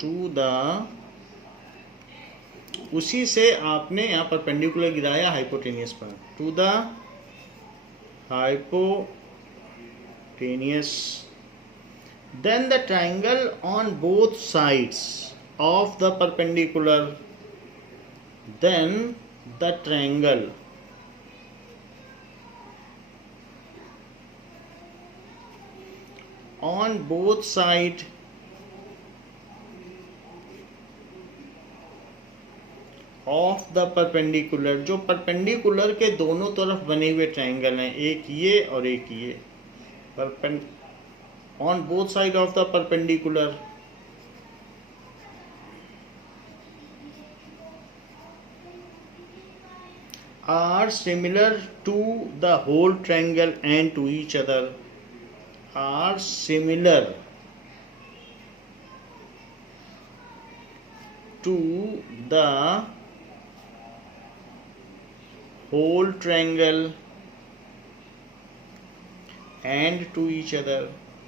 to the, उसी से आपने यहाँ परपेंडिकुलर गिराया हाइपोटेनियस पर, to the hypotenuse, then the triangle on both sides of the perpendicular, then the triangle on both sides of the perpendicular, जो perpendicular के दोनों तरफ बने हुए ट्रायंगल हैं, एक ये और एक ये, on both sides of the perpendicular are similar to the whole triangle and to each other, are similar to the whole triangle and to each other।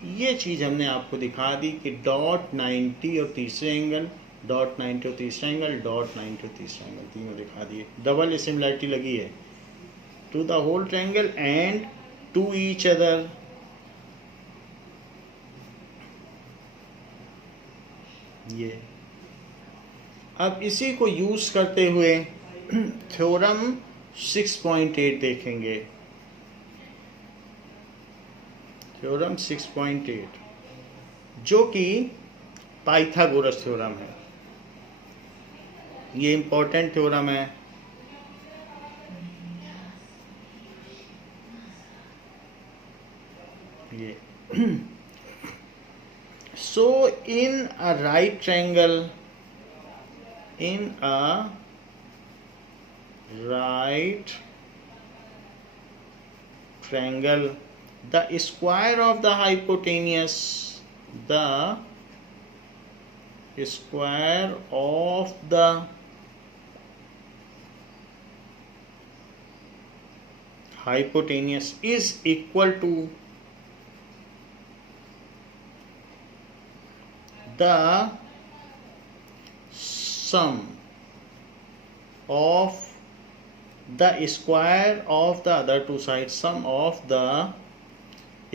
ये चीज हमने आपको दिखा दी कि डॉट 90 और तीसरे एंगल, डॉट 90 और तीसरा एंगल, डॉट 90 और तीसरा एंगल, तीनों दिखा दिए। डबल सिमिलरिटी लगी है, to the whole triangle and to each other. ये अब इसी को यूज करते हुए थ्योरम 6.8 देखेंगे। थ्योरम 6.8 जो कि पाइथागोरस थ्योरम है। ये इंपॉर्टेंट थ्योरम है। ये so in a right triangle, in a right triangle, the square of the hypotenuse, the square of the hypotenuse is equal to the sum of the square of the other two sides, sum of the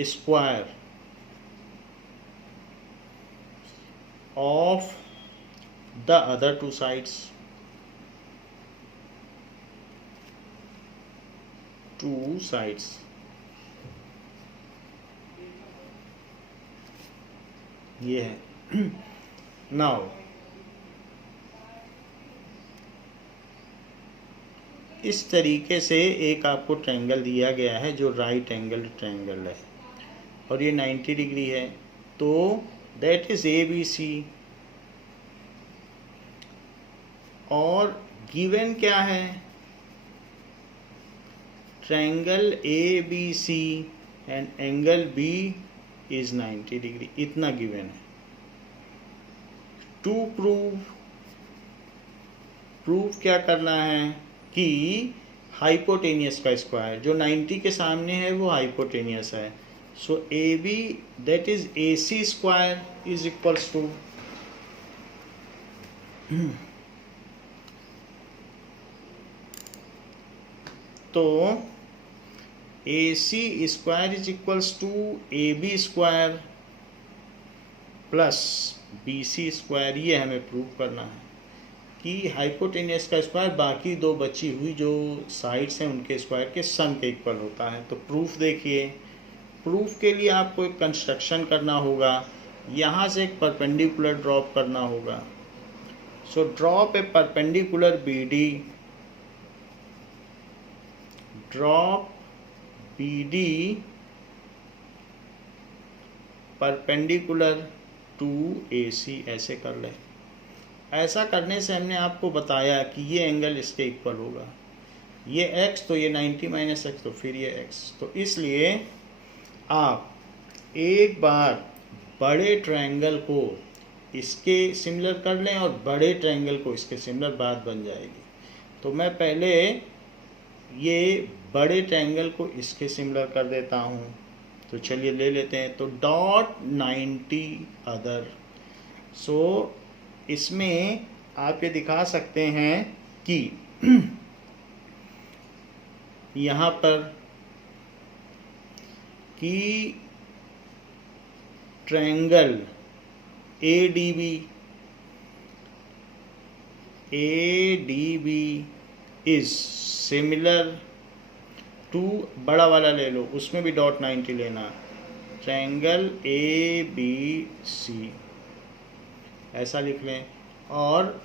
square of the other two sides, two sides। ये है। Now इस तरीके से एक आपको triangle दिया गया है जो राइट एंगल ट्रायंगल है और ये 90 डिग्री है, तो that is A B C. और गिवन क्या है, triangle A B C and angle B is 90 degree, इतना गिवन है। टू प्रूव क्या करना है कि हाइपोटेनियस का स्क्वायर जो 90 के सामने है वो हाइपोटेनियस है, so A B that is A C square is equals to, तो A C square is equals to A B square plus B C square. ये हमें प्रूव करना है कि हाइपोटेनियस का स्क्वायर बाकी दो बची हुई जो साइड्स हैं उनके स्क्वायर के सम के इक्वल होता है। तो प्रूफ देखिए, प्रूफ के लिए आपको एक कंस्ट्रक्शन करना होगा, यहाँ से एक परपेंडिकुलर ड्रॉप करना होगा। So drop a perpendicular B D, drop B D perpendicular to A C, ऐसे कर ले। ऐसा करने से हमने आपको बताया कि ये एंगल इसके इक्वल होगा, ये x तो ये 90 माइनस एक्स तो फिर ये x, तो इसलिए आप एक बार बड़े ट्रायंगल को इसके सिमिलर कर लें और बड़े ट्रायंगल को इसके सिमिलर, बात बन जाएगी। तो मैं पहले ये बड़े ट्रायंगल को इसके सिमिलर कर देता हूँ, तो चलिए ले लेते हैं। तो डॉट 90 अदर, सो इसमें आप ये दिखा सकते हैं कि यहाँ पर कि triangle A D B is similar to, बड़ा वाला ले लो उसमें भी डॉट 90 लेना, ट्रायंगल ए बी सी, ऐसा लिख लें। और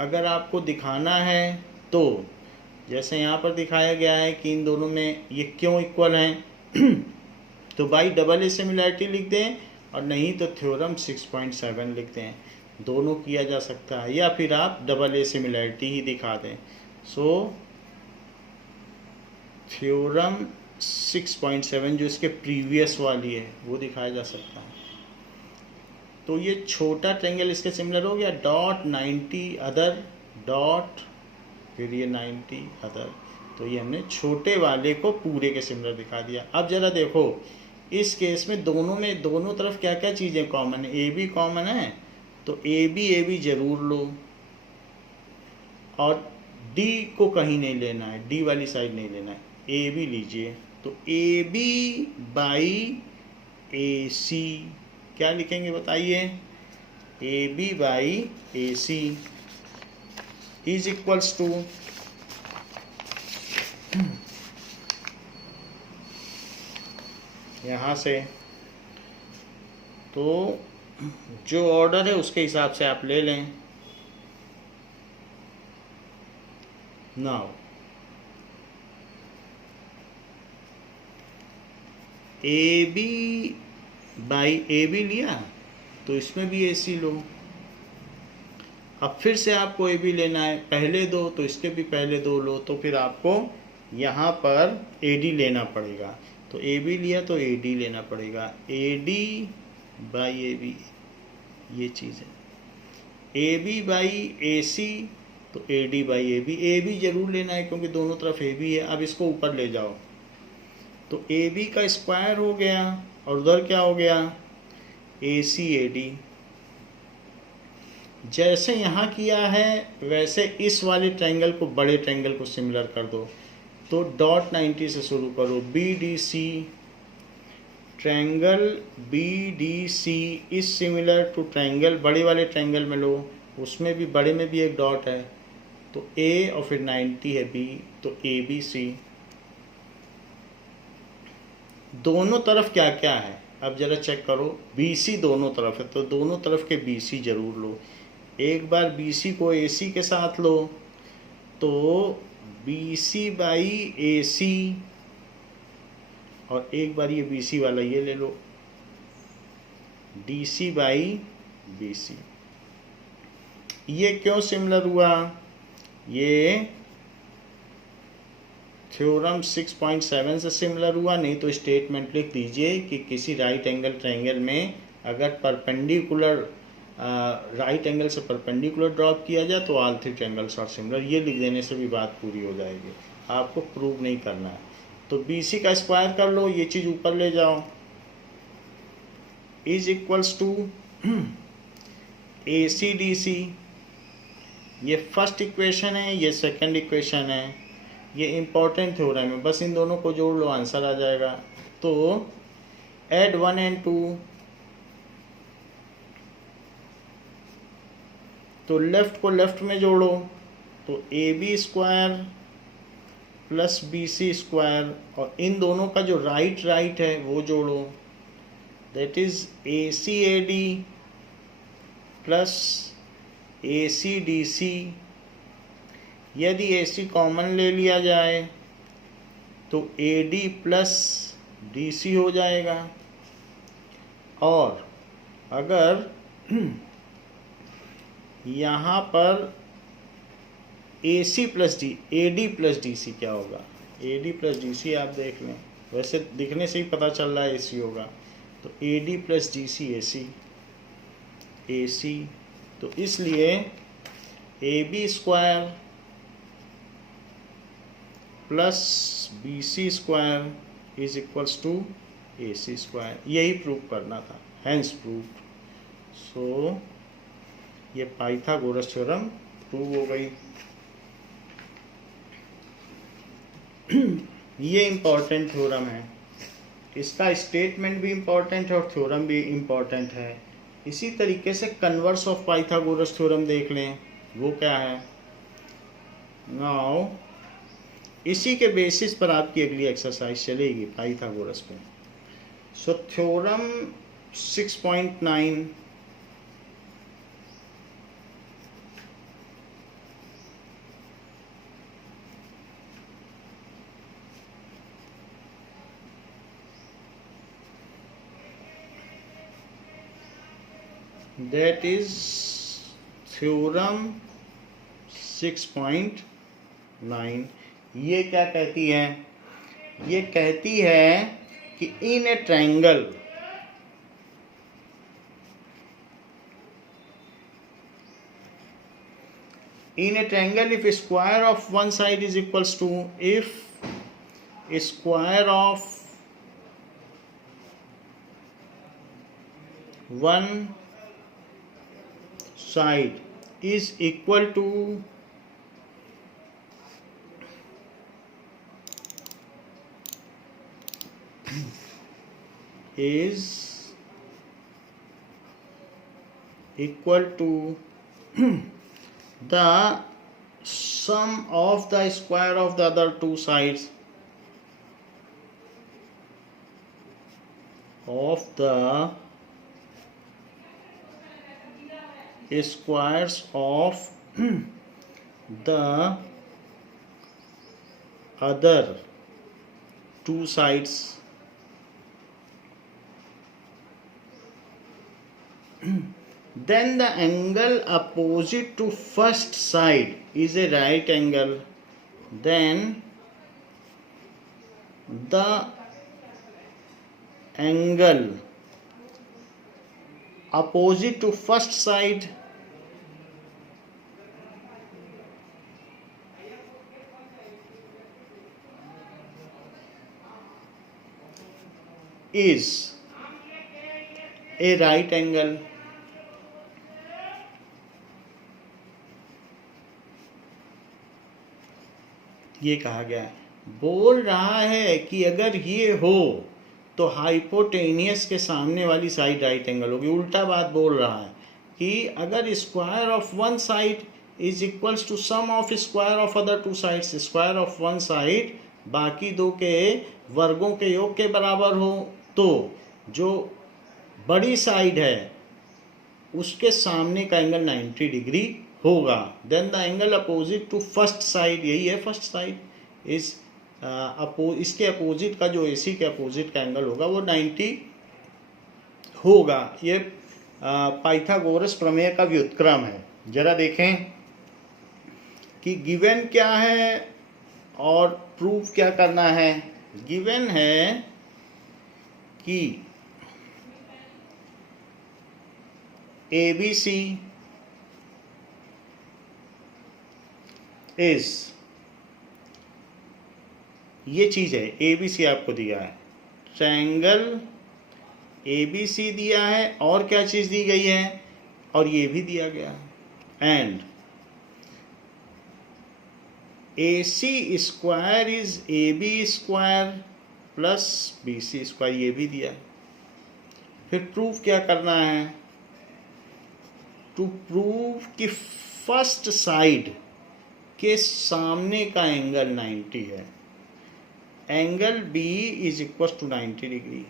अगर आपको दिखाना है तो जैसे यहाँ पर दिखाया गया है कि इन दोनों में ये क्यों इक्वल हैं तो बाई डबल ए सिमिलैरिटी लिख दें, और नहीं तो थ्योरम 6.7 लिख दें, दोनों किया जा सकता है, या फिर आप डबल ए सिमिलैरिटी ही दिखा दें। सो थ्योरम 6.7 जो इसके प्रीवियस वाली है वो दिखाया जा सकता है। तो ये छोटा ट्रायंगल इसके सिमिलर हो गया, डॉट 90 अदर, डॉट फिर ये 90 अदर, तो ये हमने छोटे वाले को पूरे के सिमिलर दिखा दिया। अब जरा देखो इस केस में दोनों तरफ क्या क्या चीज़ें कॉमन है, ए बी कॉमन है, तो ए बी जरूर लो, और डी को कहीं नहीं लेना है, डी वाली साइड नहीं लेना है, ए बी लीजिए। तो ए बी बाई ए सी क्या लिखेंगे बताइए, A B by A C is equals to, यहाँ से तो जो ऑर्डर है उसके हिसाब से आप ले लें। Now A B by A B लिया तो इसमें भी ए सी लो, अब फिर से आपको ए बी लेना है, पहले दो तो इसके भी पहले दो लो, तो फिर आपको यहाँ पर ए डी लेना पड़ेगा। तो ए बी लिया तो ए डी लेना पड़ेगा, A D by A B, ये चीज़ है। A B by A C तो A D by A B जरूर लेना है क्योंकि दोनों तरफ ए बी है। अब इसको ऊपर ले जाओ तो ए बी का स्क्वायर हो गया और उधर क्या हो गया, ए सी ए डी। जैसे यहाँ किया है वैसे इस वाले ट्रायंगल को बड़े ट्रायंगल को सिमिलर कर दो। तो डॉट 90 से शुरू करो, B D C, triangle B D C is similar to triangle, बड़े वाले ट्रायंगल में लो, उसमें भी बड़े में भी एक डॉट है, तो ए और फिर 90 है बी, तो ए बी सी। दोनों तरफ क्या क्या है, अब जरा चेक करो, BC दोनों तरफ है तो दोनों तरफ के BC जरूर लो। एक बार BC को AC के साथ लो तो BC बाई AC, और एक बार ये BC वाला ये ले लो DC बाई BC। ये क्यों सिमिलर हुआ? ये थ्योरम 6.7 से सिमिलर हुआ, नहीं तो स्टेटमेंट लिख दीजिए कि किसी राइट एंगल ट्रायंगल में अगर परपेंडिकुलर राइट एंगल से परपेंडिकुलर ड्रॉप किया जाए तो all three triangles are similar. ये लिख देने से भी बात पूरी हो जाएगी, आपको प्रूव नहीं करना है। तो BC का स्क्वायर कर लो, ये चीज़ ऊपर ले जाओ, is equals to AC DC। ये फर्स्ट इक्वेशन है, ये सेकंड इक्वेशन है, ये इम्पोर्टेंट थ्योरम है, बस इन दोनों को जोड़ लो आंसर आ जाएगा। तो ऐड 1 and 2, तो लेफ्ट को लेफ्ट में जोड़ो तो AB square plus BC square, और इन दोनों का जो राइट है वो जोड़ो, that is ACAD plus ACDC। यदि AC कॉमन ले लिया जाए तो AD प्लस DC हो जाएगा, और अगर यहाँ पर AC plus AD plus DC क्या होगा? AD प्लस DC आप देख लें, वैसे दिखने से ही पता चल रहा है AC होगा, तो AD प्लस DC AC, तो इसलिए AB square plus BC square is equals to AC square. यही प्रूव करना था, हैंस प्रूव। सो ये पाइथागोरस थ्योरम प्रूव हो गई। ये इम्पोर्टेंट थ्योरम है, इसका स्टेटमेंट भी इम्पोर्टेंट है और थ्योरम भी इम्पोर्टेंट है। इसी तरीके से कन्वर्स ऑफ पाइथागोरस थ्योरम देख लें, वो क्या है। नाउ इसी के बेसिस पर आपकी अगली एक्सरसाइज चलेगी पाइथागोरस पे। So theorem 6.9, that is theorem 6.9। ये क्या कहती है? ये कहती है कि in a triangle if square of one side is equals to, if square of one side is equal to the sum of the square of the other two sides of the squares of the other two sides then the angle opposite to first side is a right angle, then the angle opposite to first side is a right angle। ये कहा गया है, बोल रहा है कि अगर ये हो तो हाइपोटेनियस के सामने वाली साइड राइट एंगल होगी। उल्टा बात बोल रहा है कि अगर square of one side is equals to sum of square of other two sides, square of one side बाकी दो के वर्गों के योग के बराबर हो, तो जो बड़ी साइड है उसके सामने का एंगल 90 डिग्री होगा। Then the angle opposite to first side, यही है फर्स्ट साइड, इस इसके अपोजिट का जो AC के अपोजिट का एंगल होगा वो 90 होगा। ये पाइथागोरस प्रमेय का व्युत्क्रम है। जरा देखें कि गिवन क्या है और प्रूफ क्या करना है। गिवन है कि ABC इज, ये चीज है ABC आपको दिया है, ट्रायंगल ABC दिया है और क्या चीज दी गई है, और ये भी दिया गया है। And AC square is AB square plus BC square, ये भी दिया है। फिर प्रूफ क्या करना है, टू प्रूव कि फर्स्ट साइड के सामने का एंगल 90 है, angle B is equal to 90 degree.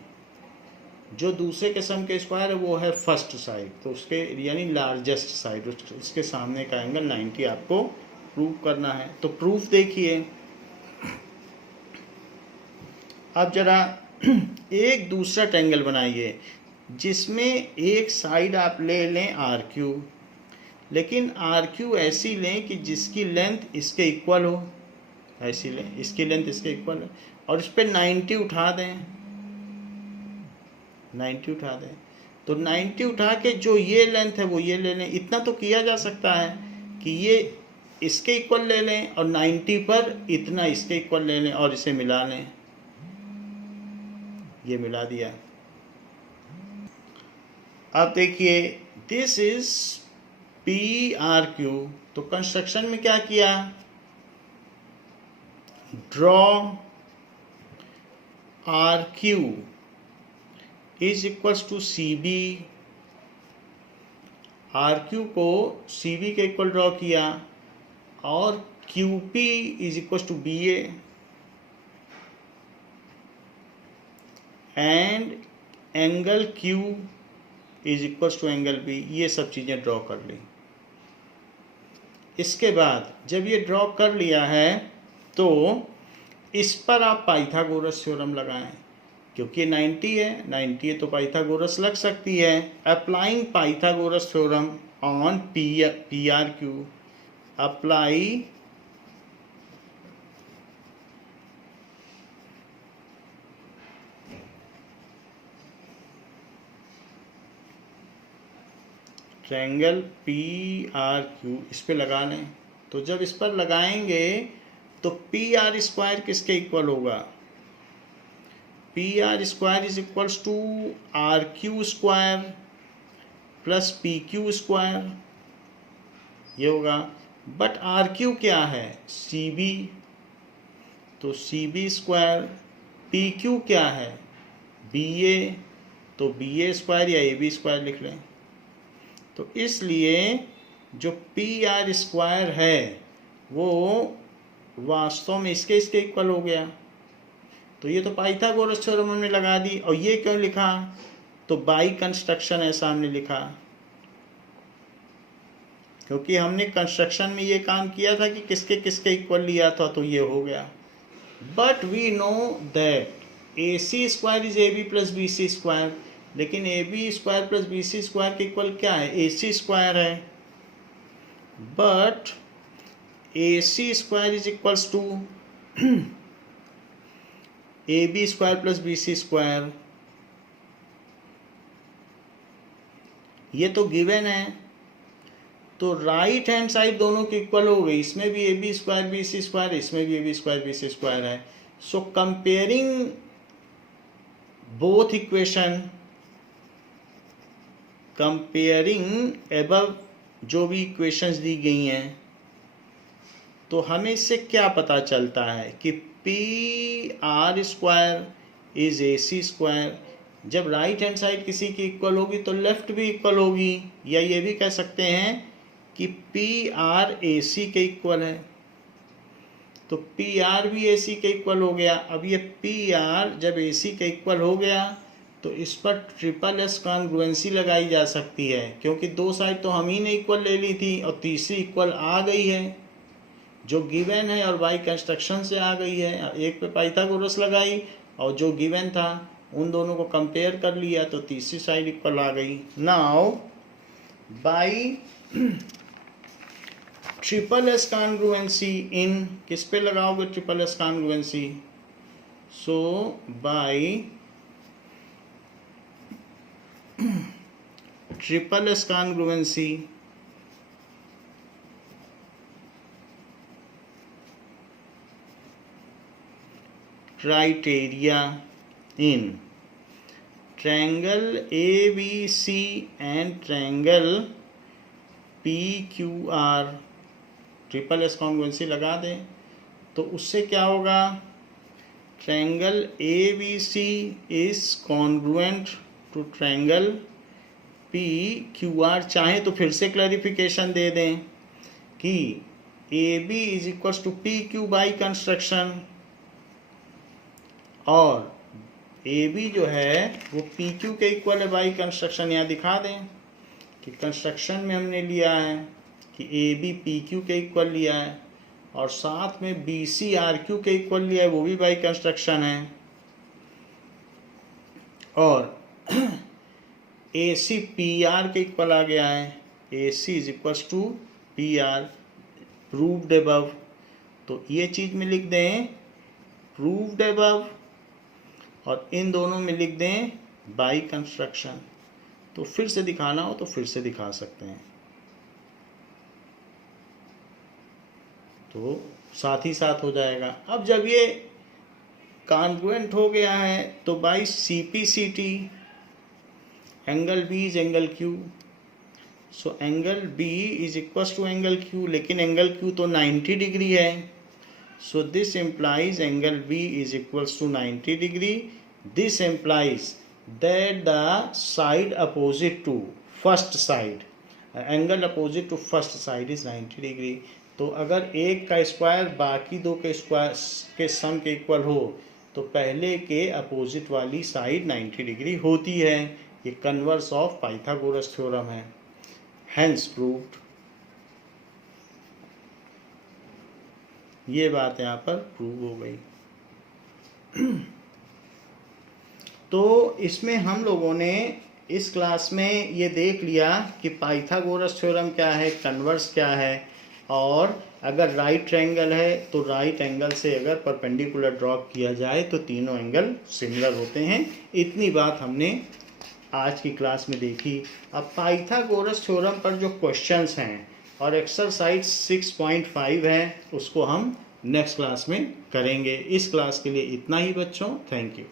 जो दूसरे किस्म के स्क्वायर है वो है फर्स्ट साइड, तो उसके यानी लार्जेस्ट साइड, उसके सामने का एंगल 90 आपको प्रूव करना है। तो प्रूफ देखिए, अब जरा एक दूसरा ट्रायंगल बनाइए जिसमें एक साइड आप ले लें RQ, लेकिन RQ ऐसी लें कि जिसकी लेंथ इसके इक्वल हो, ऐसी लें इसकी लेंथ इसके इक्वल है, और इस पर 90 उठा दें, 90 उठा दें। तो 90 उठा के जो ये लेंथ है वो ये ले लें। इतना तो किया जा सकता है कि ये इसके इक्वल ले लें और 90 पर इतना इसके इक्वल ले लें और इसे मिला लें, ये मिला दिया। अब देखिए दिस इज PRQ, तो कंस्ट्रक्शन में क्या किया, draw RQ is equals to CB, RQ को CB के इक्वल ड्रॉ किया, और QP is equals to BA, and angle Q is equals to angle B, ये सब चीज़ें ड्रॉ कर ली। इसके बाद जब ये ड्रॉ कर लिया है तो इस पर आप पाइथागोरस थ्योरम लगाएं, क्योंकि 90 है तो पाइथागोरस लग सकती है। Applying Pythagoras theorem on PRQ, apply triangle PRQ, इस पे लगा लें। तो जब इस पर लगाएंगे तो PR स्क्वायर किसके इक्वल होगा, PR square is equals to RQ square plus PQ square, ये होगा। बट RQ क्या है, CB, तो CB स्क्वायर, PQ क्या है, BA, तो BA स्क्वायर या AB स्क्वायर लिख लें। तो इसलिए जो PR स्क्वायर है वो वास्तव में इसके इक्वल हो गया। तो ये तो पाइथागोरस थ्योरम हमने लगा दी। और ये क्यों लिखा, तो बाई कंस्ट्रक्शन ऐसा हमने लिखा, क्योंकि हमने कंस्ट्रक्शन में ये काम किया था कि किसके किसके इक्वल लिया था, तो ये हो गया। But we know that AC square is AB plus BC square, लेकिन AB square plus BC square के इक्वल क्या है, AC स्क्वायर है। But AC square is equals to AB square plus BC square, ये तो गिवन है। तो right hand side दोनों की इक्वल हो गई, इसमें भी AB स्क्वायर BC स्क्वायर, इसमें भी AB स्क्वायर BC स्क्वायर है। सो comparing both equation, comparing above जो भी इक्वेशंस दी गई हैं, तो हमें इससे क्या पता चलता है कि PR square is AC square. जब राइट हैंड साइड किसी की इक्वल होगी तो लेफ्ट भी इक्वल होगी, या ये भी कह सकते हैं कि PR AC के इक्वल है, तो PR भी AC के इक्वल हो गया। अब ये PR जब AC के इक्वल हो गया तो इस पर ट्रिपल एस कॉन्ग्रुएंसी लगाई जा सकती है, क्योंकि दो साइड तो हम ही ने इक्वल ले ली थी और तीसरी इक्वल आ गई है जो गिवन है और बाई कंस्ट्रक्शन से आ गई है। एक पे पाइथागोरस लगाई और जो गिवन था उन दोनों को कंपेयर कर लिया तो तीसरी साइड इक्वल आ गई। Now by triple S congruency in, किस पे लगाओगे triple S congruency? So by triple S congruency criteria in triangle ABC and triangle PQR, triple S congruency लगा दें तो उससे क्या होगा? Triangle ABC is congruent to triangle PQR। चाहे तो फिर से क्लैरिफिकेशन दे दें कि AB is equals to PQ by construction, और AB जो है वो PQ के इक्वल है बाई कंस्ट्रक्शन। यहाँ दिखा दें कि कंस्ट्रक्शन में हमने लिया है कि AB PQ के इक्वल लिया है और साथ में BC RQ के इक्वल लिया है, वो भी बाई कंस्ट्रक्शन है, और AC PR के इक्वल आ गया है। AC is equals to PR, proved above. तो ये चीज़ में लिख दें प्रूव्ड अबव और इन दोनों में लिख दें बाई कंस्ट्रक्शन। तो फिर से दिखाना हो तो फिर से दिखा सकते हैं, तो साथ ही साथ हो जाएगा। अब जब ये कॉन्ग्रुएंट हो गया है तो by CPCT angle B is angle Q, so angle B is equals to angle Q, लेकिन एंगल Q तो 90 डिग्री है। So this implies angle B is equals to 90 degree. This implies that the side opposite to first side, angle opposite to first side is 90 degree. तो अगर एक का square बाकी दो के स्क्वायर के सम के इक्वल हो तो पहले के अपोजिट वाली साइड 90 डिग्री होती है। ये कन्वर्स ऑफ पाइथागोरस थ्योरम है, हेंस प्रूव्ड। ये बात यहाँ पर प्रूव हो गई। तो इसमें हम लोगों ने इस क्लास में ये देख लिया कि पाइथागोरस थ्योरम क्या है, कन्वर्स क्या है, और अगर राइट ट्रायंगल है तो राइट एंगल से अगर परपेंडिकुलर ड्रॉ किया जाए तो तीनों एंगल सिमिलर होते हैं। इतनी बात हमने आज की क्लास में देखी। अब पाइथागोरस थ्योरम पर जो क्वेश्चंस हैं और एक्सरसाइज 6.5 है उसको हम नेक्स्ट क्लास में करेंगे। इस क्लास के लिए इतना ही बच्चों, थैंक यू।